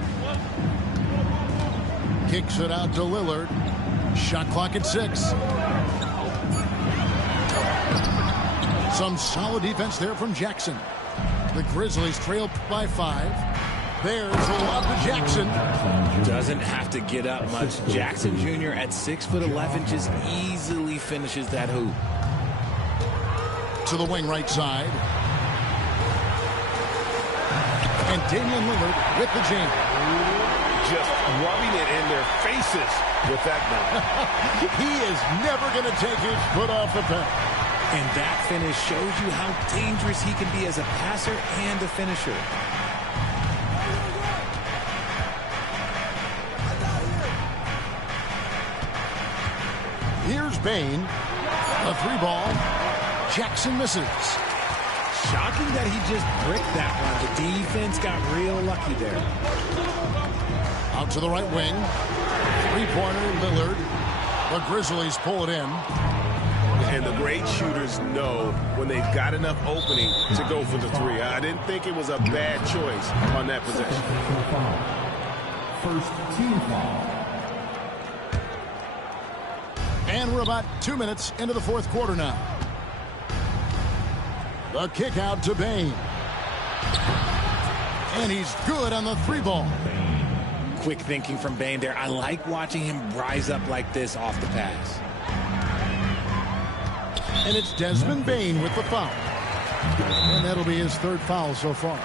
Kicks it out to Lillard. Shot clock at 6. Some solid defense there from Jackson. The Grizzlies trail by 5. There's a lob to Jackson. Doesn't have to get up much. Jackson Jr. at 6'11" just easily finishes that hoop. To the wing right side. And Damian Lillard with the jam. Just rubbing it in their faces with that ball. He is never going to take his foot off the pedal. And that finish shows you how dangerous he can be as a passer and a finisher. Here's Bane. A 3-ball. Jackson misses. Shocking that he just bricked that one. The defense got real lucky there. Out to the right wing. 3-pointer, Lillard. The Grizzlies pull it in. And the great shooters know when they've got enough opening to go for the 3. I didn't think it was a bad choice on that possession. First team foul. And we're about 2 minutes into the fourth quarter now. The kick out to Bane. And he's good on the 3-ball. Quick thinking from Bane there. I like watching him rise up like this off the pass. And it's Desmond Bane with the foul. And that'll be his 3rd foul so far.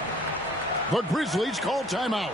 The Grizzlies call timeout.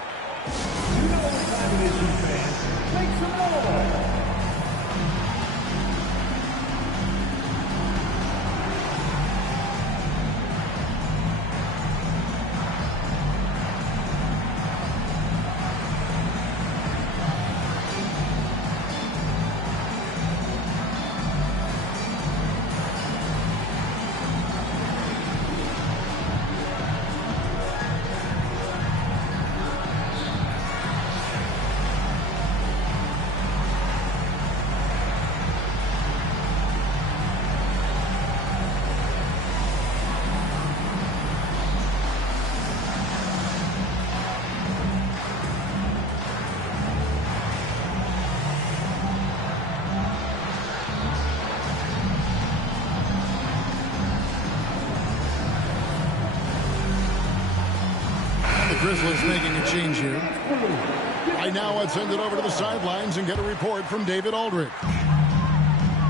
Grizzlies making a change here. Right now, let's send it over to the sidelines and get a report from David Aldridge.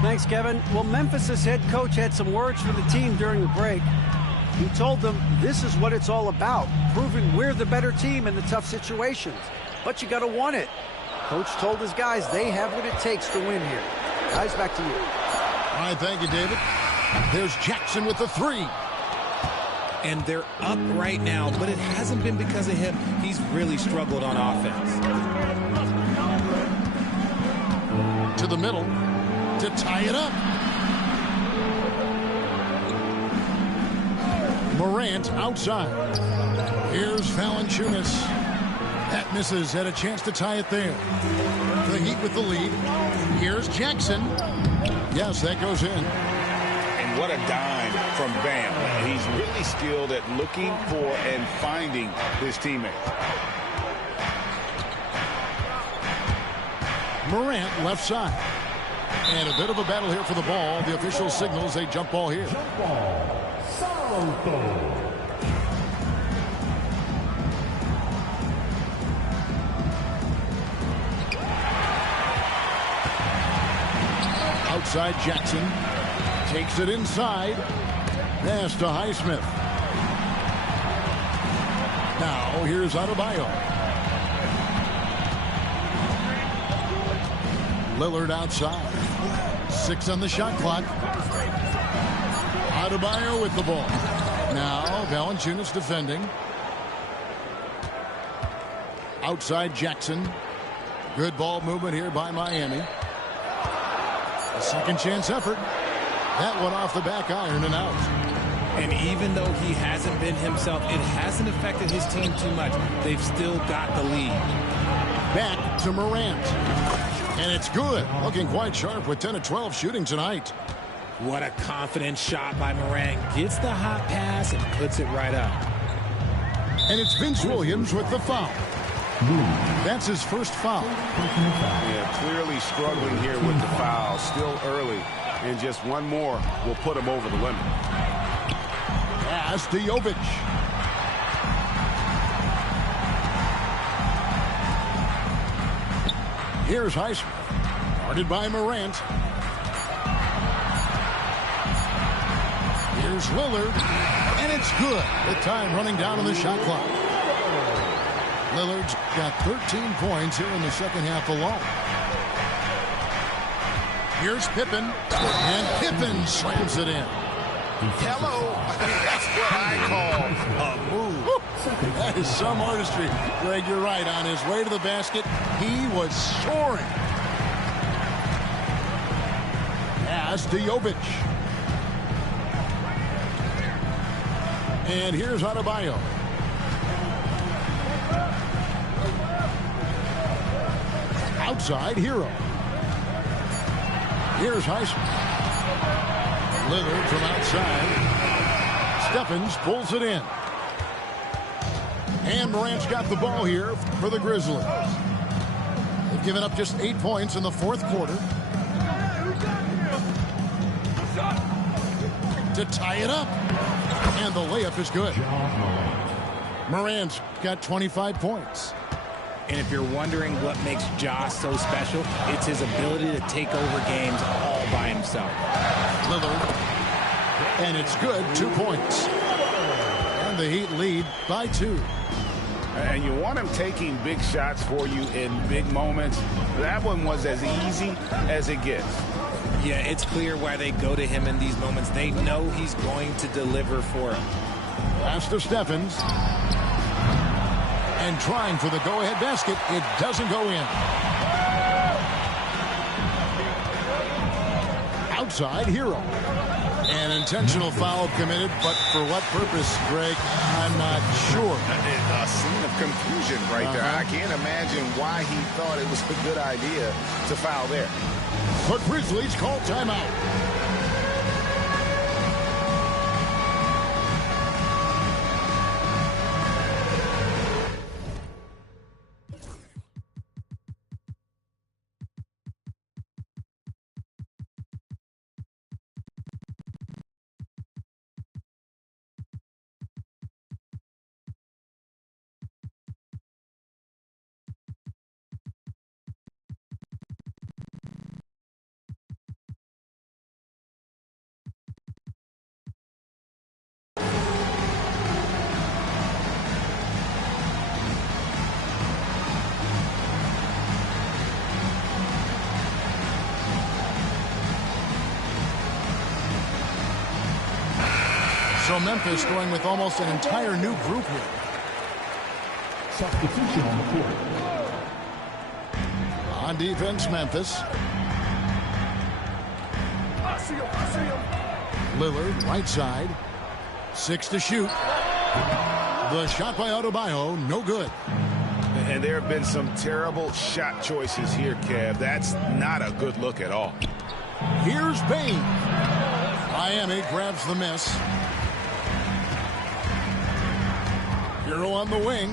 Thanks, Kevin. Well, Memphis' head coach had some words for the team during the break. He told them this is what it's all about, proving we're the better team in the tough situations. But you got to want it. Coach told his guys they have what it takes to win here. Guys, back to you. All right, thank you, David. There's Jackson with the three. And they're up right now, but it hasn't been because of him. He's really struggled on offense. To the middle to tie it up. Morant outside. Here's Valanciunas. That misses. Had a chance to tie it there. The Heat with the lead. Here's Jackson. Yes, that goes in. And what a dime from Bam. He's really skilled at looking for and finding his teammates. Morant left side. And a bit of a battle here for the ball. The official signals a jump ball here. Jump ball. Soroto. Outside Jackson. Takes it inside. Pass to Highsmith. Now here's Adebayo. Lillard outside. 6 on the shot clock. Adebayo with the ball. Now Valanciunas defending. Outside Jackson. Good ball movement here by Miami. A second chance effort. That one off the back iron and out. And even though he hasn't been himself, it hasn't affected his team too much. They've still got the lead. Back to Morant. And it's good. Looking quite sharp with 10 of 12 shooting tonight. What a confident shot by Morant. Gets the hot pass and puts it right up. And it's Vince Williams with the foul. That's his first foul. Yeah, clearly struggling here with the foul. Still early. And just one more will put him over the limit. Pass to Jovic. Here's Highsmith. Guarded by Morant. Here's Lillard. And it's good. With time running down on the shot clock. Lillard's got 13 points here in the second half alone. Here's Pippen. And Pippen slams it in. Hello. That's what I call a move. That is some artistry. Greg, you're right. On his way to the basket, he was soaring. Pass to Jovic. And here's Adebayo. Outside, Hero. Here's Highsmith. Lillard from outside. Stephens pulls it in. And Morant's got the ball here for the Grizzlies. They've given up just 8 points in the fourth quarter. To tie it up. And the layup is good. Morant's got 25 points. And if you're wondering what makes Josh so special, it's his ability to take over games all by himself. Lillard. And it's good. 2 points. And the Heat lead by 2. And you want him taking big shots for you in big moments. That one was as easy as it gets. Yeah, it's clear why they go to him in these moments. They know he's going to deliver for them. Pass to Stephens. And trying for the go-ahead basket. It doesn't go in. Outside, Hero. An intentional foul committed, but for what purpose, Greg, I'm not sure. A scene of confusion right there. I can't imagine why he thought it was a good idea to foul there. The Grizzlies call timeout. So Memphis going with almost an entire new group here. Substitution on the court. On defense, Memphis. Lillard, right side. 6 to shoot. The shot by Adebayo, no good. And there have been some terrible shot choices here, Kev. That's not a good look at all. Here's Bane. Miami grabs the miss. Hero on the wing.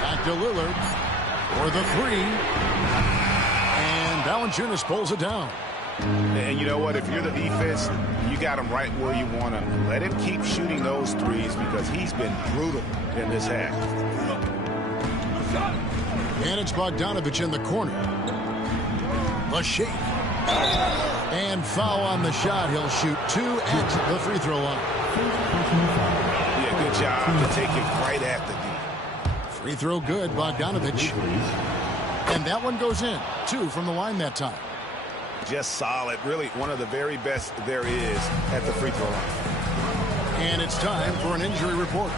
Back to Lillard for the 3. And Valanciunas pulls it down. And you know what? If you're the defense, you got him right where you want him. Let him keep shooting those threes because he's been brutal in this half. And it's Bogdanovich in the corner. The shake. And foul on the shot. He'll shoot 2 at the free throw line. Yeah, good job to take it right at the D. Free throw good, Bogdanovich. And that one goes in. 2 from the line that time. Just solid. Really one of the very best there is at the free throw line. And it's time for an injury report.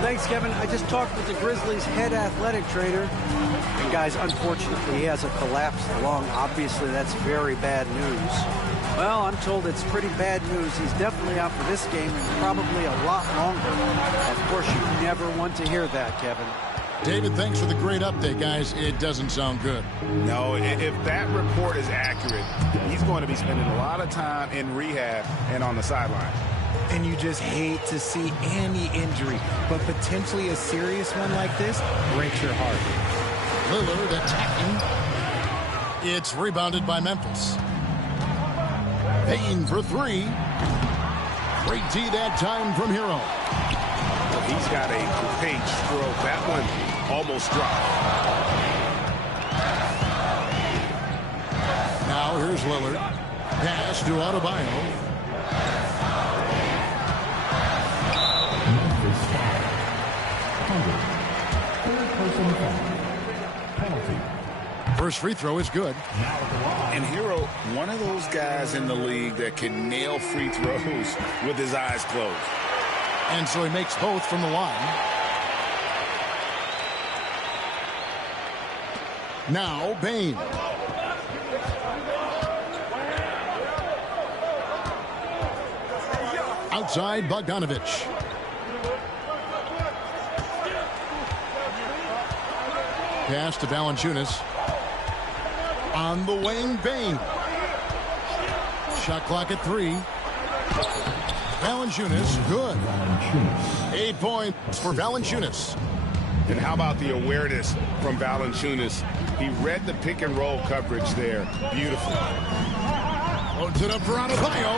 Thanks, Kevin. I just talked with the Grizzlies' head athletic trainer. And guys, unfortunately, he has a collapsed lung. Obviously, that's very bad news. Well, I'm told it's pretty bad news. He's definitely out for this game and probably a lot longer. Of course, you never want to hear that, Kevin. David, thanks for the great update, guys. It doesn't sound good. No, if that report is accurate, he's going to be spending a lot of time in rehab and on the sideline. And you just hate to see any injury, but potentially a serious one like this breaks your heart. Lillard attacking. It's rebounded by Memphis. Payne for 3. Great D that time from Hero. He's got a great stroke. That one almost dropped. Now here's Lillard. Pass to Adebayo. First free throw is good. And Hero, one of those guys in the league that can nail free throws with his eyes closed. And so he makes both from the line. Now Bane. Outside Bogdanovich. Pass to Valanciunas. On the wing, Bane. Shot clock at 3. Valanciunas, good. 8 points for Valanciunas. And how about the awareness from Valanciunas? He read the pick and roll coverage there. Beautiful. Loads it up for Adebayo.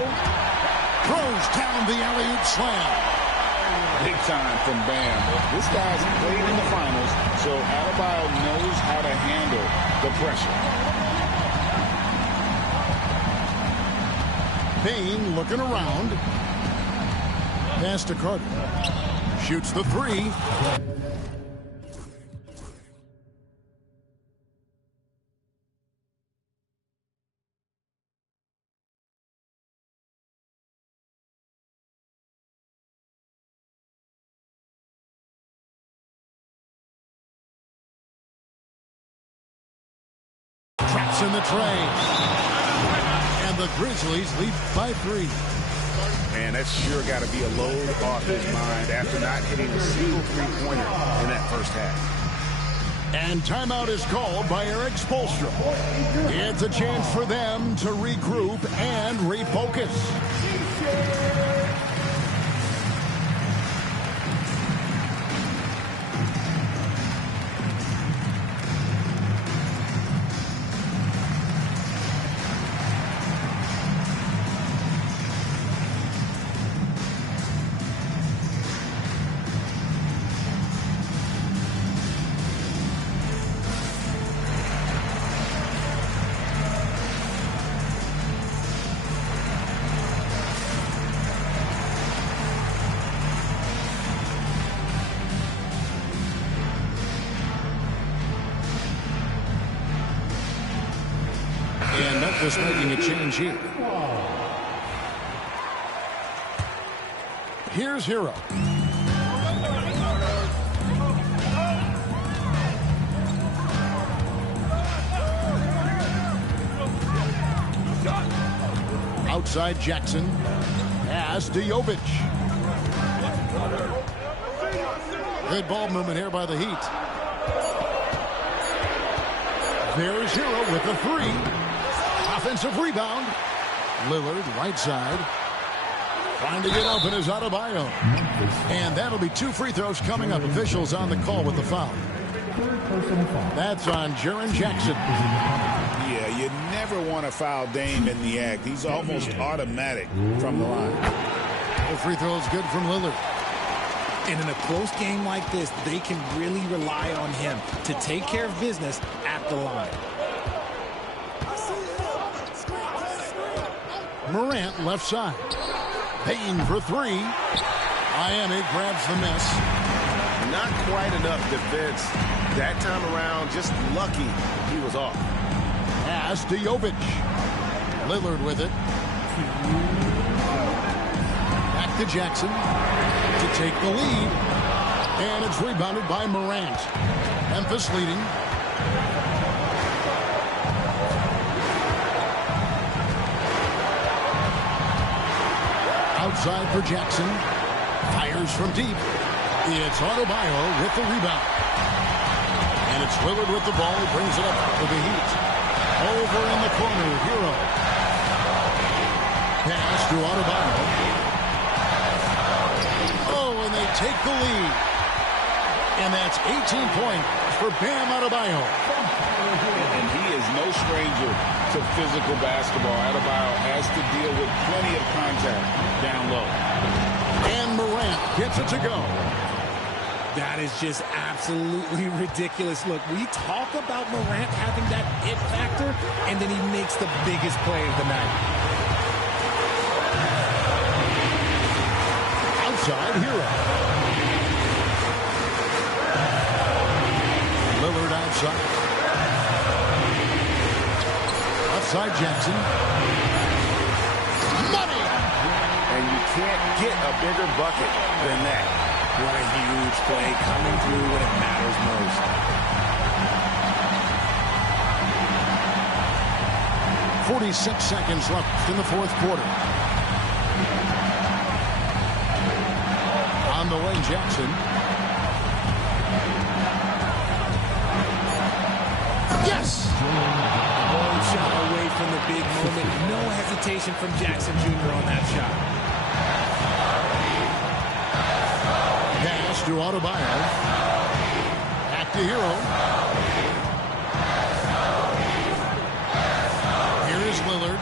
Throws down the alley-oop slam. Big time from Bam. This guy's played in the finals, so Adebayo knows how to handle the pressure. Payne looking around. Pass to Carter. Shoots the 3. Traps in the tray. And the Grizzlies lead by 3. Man, that's sure got to be a load off his mind after not hitting a single three-pointer in that first half. And timeout is called by Eric Spoelstra. It's a chance for them to regroup and refocus. Memphis making a change here. Here's Hero. Outside Jackson. Pass to Jovic. Good ball movement here by the Heat. There's Hero with the three. Offensive rebound. Lillard, right side. Trying to get open is Adebayo. And that'll be 2 free throws coming up. Officials on the call with the foul. That's on Jaren Jackson. Yeah, you never want to foul Dame in the act. He's almost automatic from the line. The free throw is good from Lillard. And in a close game like this, they can really rely on him to take care of business at the line. Morant left side. Payne for three. Miami grabs the miss. Not quite enough defense that time around. Just lucky he was off. Pass to Jovic. Lillard with it. Back to Jackson to take the lead. And it's rebounded by Morant. Memphis leading. Outside for Jackson. Fires from deep. It's Adebayo with the rebound. And it's Lillard with the ball. He brings it up for the Heat. Over in the corner, Hero. Pass to Adebayo. Oh, and they take the lead. And that's 18 points for Bam Adebayo. And he is no stranger to physical basketball. Adebayo has to deal with plenty of contact down low. And Morant gets it to go. That is just absolutely ridiculous. Look, we talk about Morant having that it factor, and then he makes the biggest play of the night. Outside Hero. Lillard outside. Outside Jackson. Money! And you can't get a bigger bucket than that. What a huge play coming through when it matters most. 46 seconds left in the fourth quarter. On the way, Jackson. Yes! One shot away from the big moment. No hesitation from Jackson Jr. on that shot. Pass to Adebayo. Back to Hero. Here is Lillard.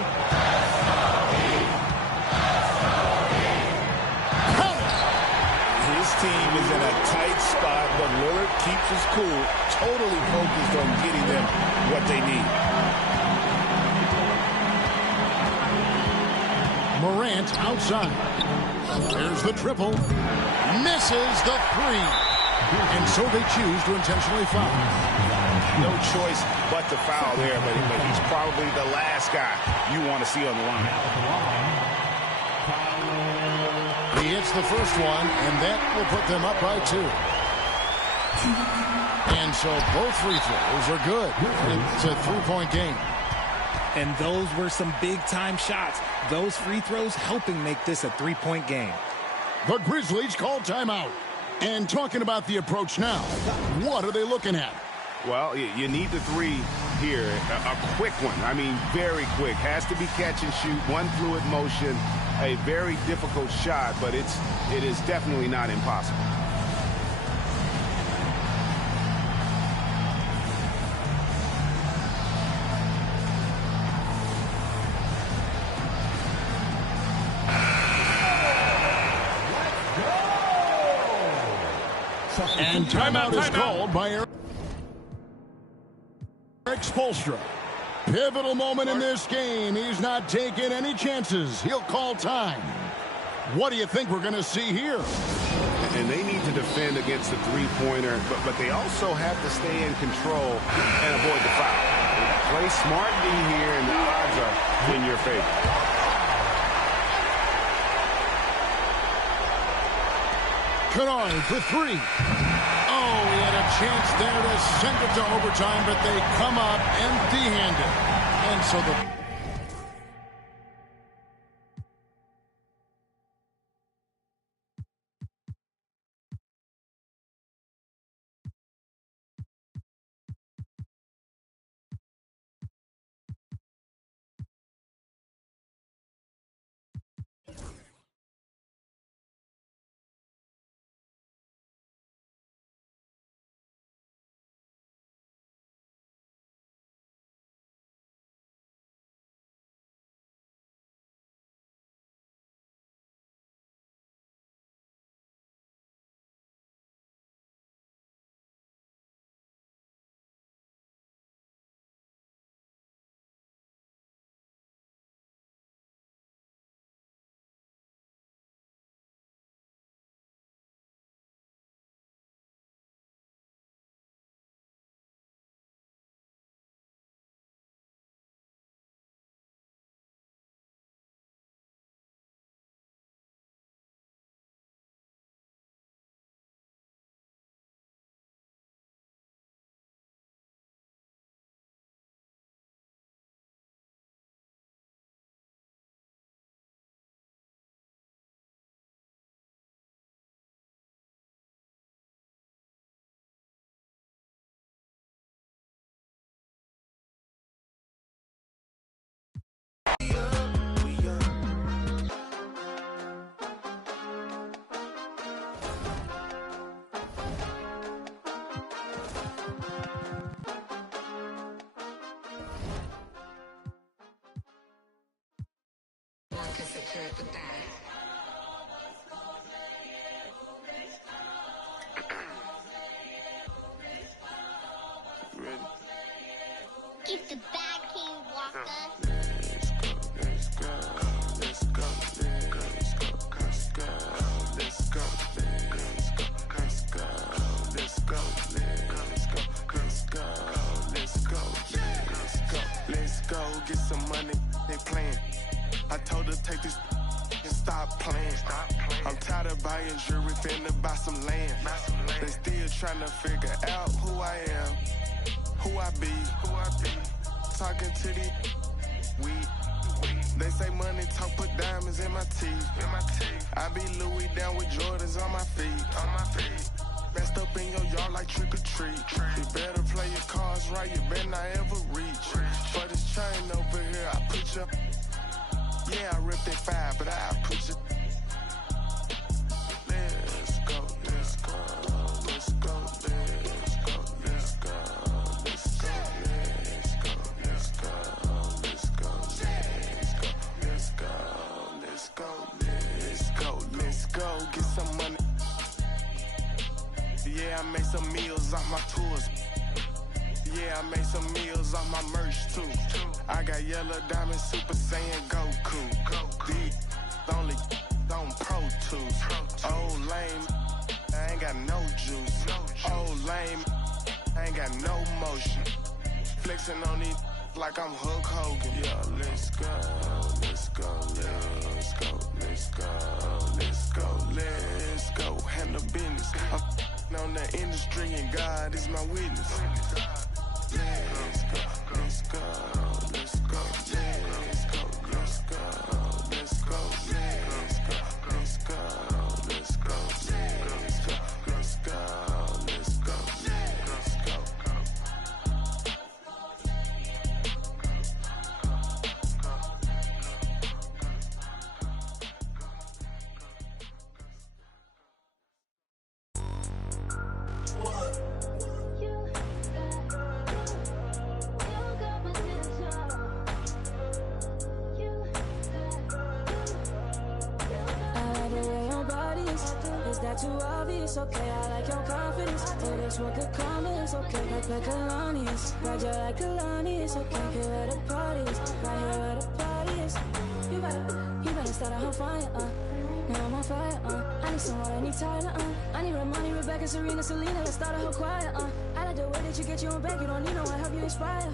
His team is in a tight spot, but Lillard keeps his cool, totally focused on getting them what they need. Morant outside. There's the triple. Misses the three. And so they choose to intentionally foul. No choice but to foul there, but he's probably the last guy you want to see on the line. He hits the first one, and that will put them up by 2. And so both free throws are good. It's a 3-point game. And those were some big-time shots. Those free throws helping make this a 3-point game. The Grizzlies call timeout. And talking about the approach now, what are they looking at? Well, you need the three here. A quick one. I mean, very quick. Has to be catch and shoot. One fluid motion. A very difficult shot, but it is definitely not impossible. And timeout is called by Eric Spoelstra. Pivotal moment in this game. He's not taking any chances. He'll call time. What do you think we're going to see here? And they need to defend against the three-pointer, but they also have to stay in control and avoid the foul. Play smart D here, and the odds are in your favor. Kennard for three. Oh, he had a chance there to send it to overtime, but they come up empty-handed. And so the... Get the bag, King Walker. Let's go, let's go, let's go, let's go, let's go, let's go, let's go, let's go, let's go, let's go, let's go, let's go, let's go, get some money, they playing. I told her take this and stop playing. I'm tired of buying jewelry, finna buy some land. They still trying to figure out who I am, who I be. Talking to these weed. They say money talk, put diamonds in my teeth. I be Louis down with Jordans on my feet. Messed up in your yard like trick or treat. You better play your cards right, you better not ever reach. For this chain over here, I put you. Yeah, I ripped it 5, but I put you. Let's go, let's go, let's go, let's go, let's go, let's go, let's go, let's go, let's go, let's go, let's go, let's go, let's go, get some money. Yeah, I made some meals off my tours. Yeah, I made some meals off my merch too. I got yellow diamond Super Saiyan Goku. These only on Pro Tools. Oh lame, I ain't got no juice. Oh lame, I ain't got no motion. Flexing on these like I'm Hulk Hogan. Yeah, let's go, let's go, let's go, let's go, let's go, let's go. Handle business. I'm on the industry and God is my witness. Let's go, let's go, let's go, let's go, let's go, let's go, let's go, let's go, let's go, let's go, let's go, let's go, let's go. Too obvious, okay, I like your confidence. Oh, that's what could come is okay, like Kalani's. Ride you like Kalani's, okay, here where the party is. Right here where the party is. You better start a whole fire, now I'm on fire, I need someone, I need Tyler, I need Ramani, Rebecca, Serena, Selena, let's start a whole choir, I like the way that you get your own back, you don't need no one, help you inspire,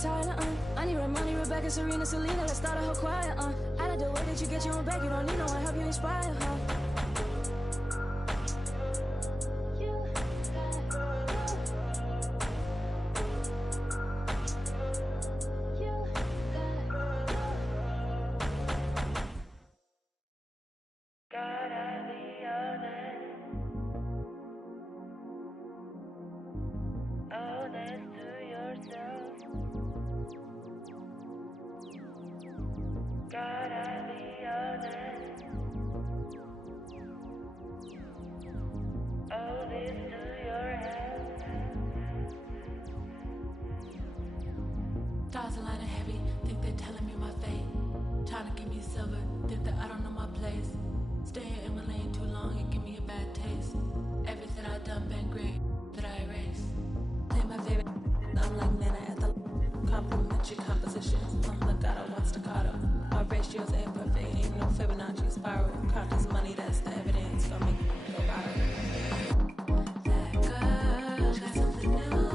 Tyler, I need Ramoni, Rebecca, Serena, Selena, let's start a whole choir, I like the way that you get your own back, you don't need no one help you inspire, Stars a lot of heavy, think they're telling me my fate. Trying to give me silver, think that I don't know my place. Staying in my lane too long and give me a bad taste. Everything I done been great, that I erase. Play my favorite, I'm like Nana at the complimentary compositions. Legato, one staccato. My ratios ain't perfect, ain't no Fibonacci spiral. Count this money, that's the evidence for me. Go viral. That girl got something new.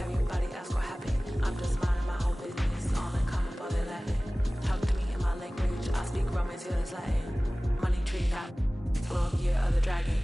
Everybody ask what happened. I'm just minding my own business. All in common, but they're Latin. Talk to me in my language. I speak Romance, you're Latin. Money tree, got 12 year of the dragon.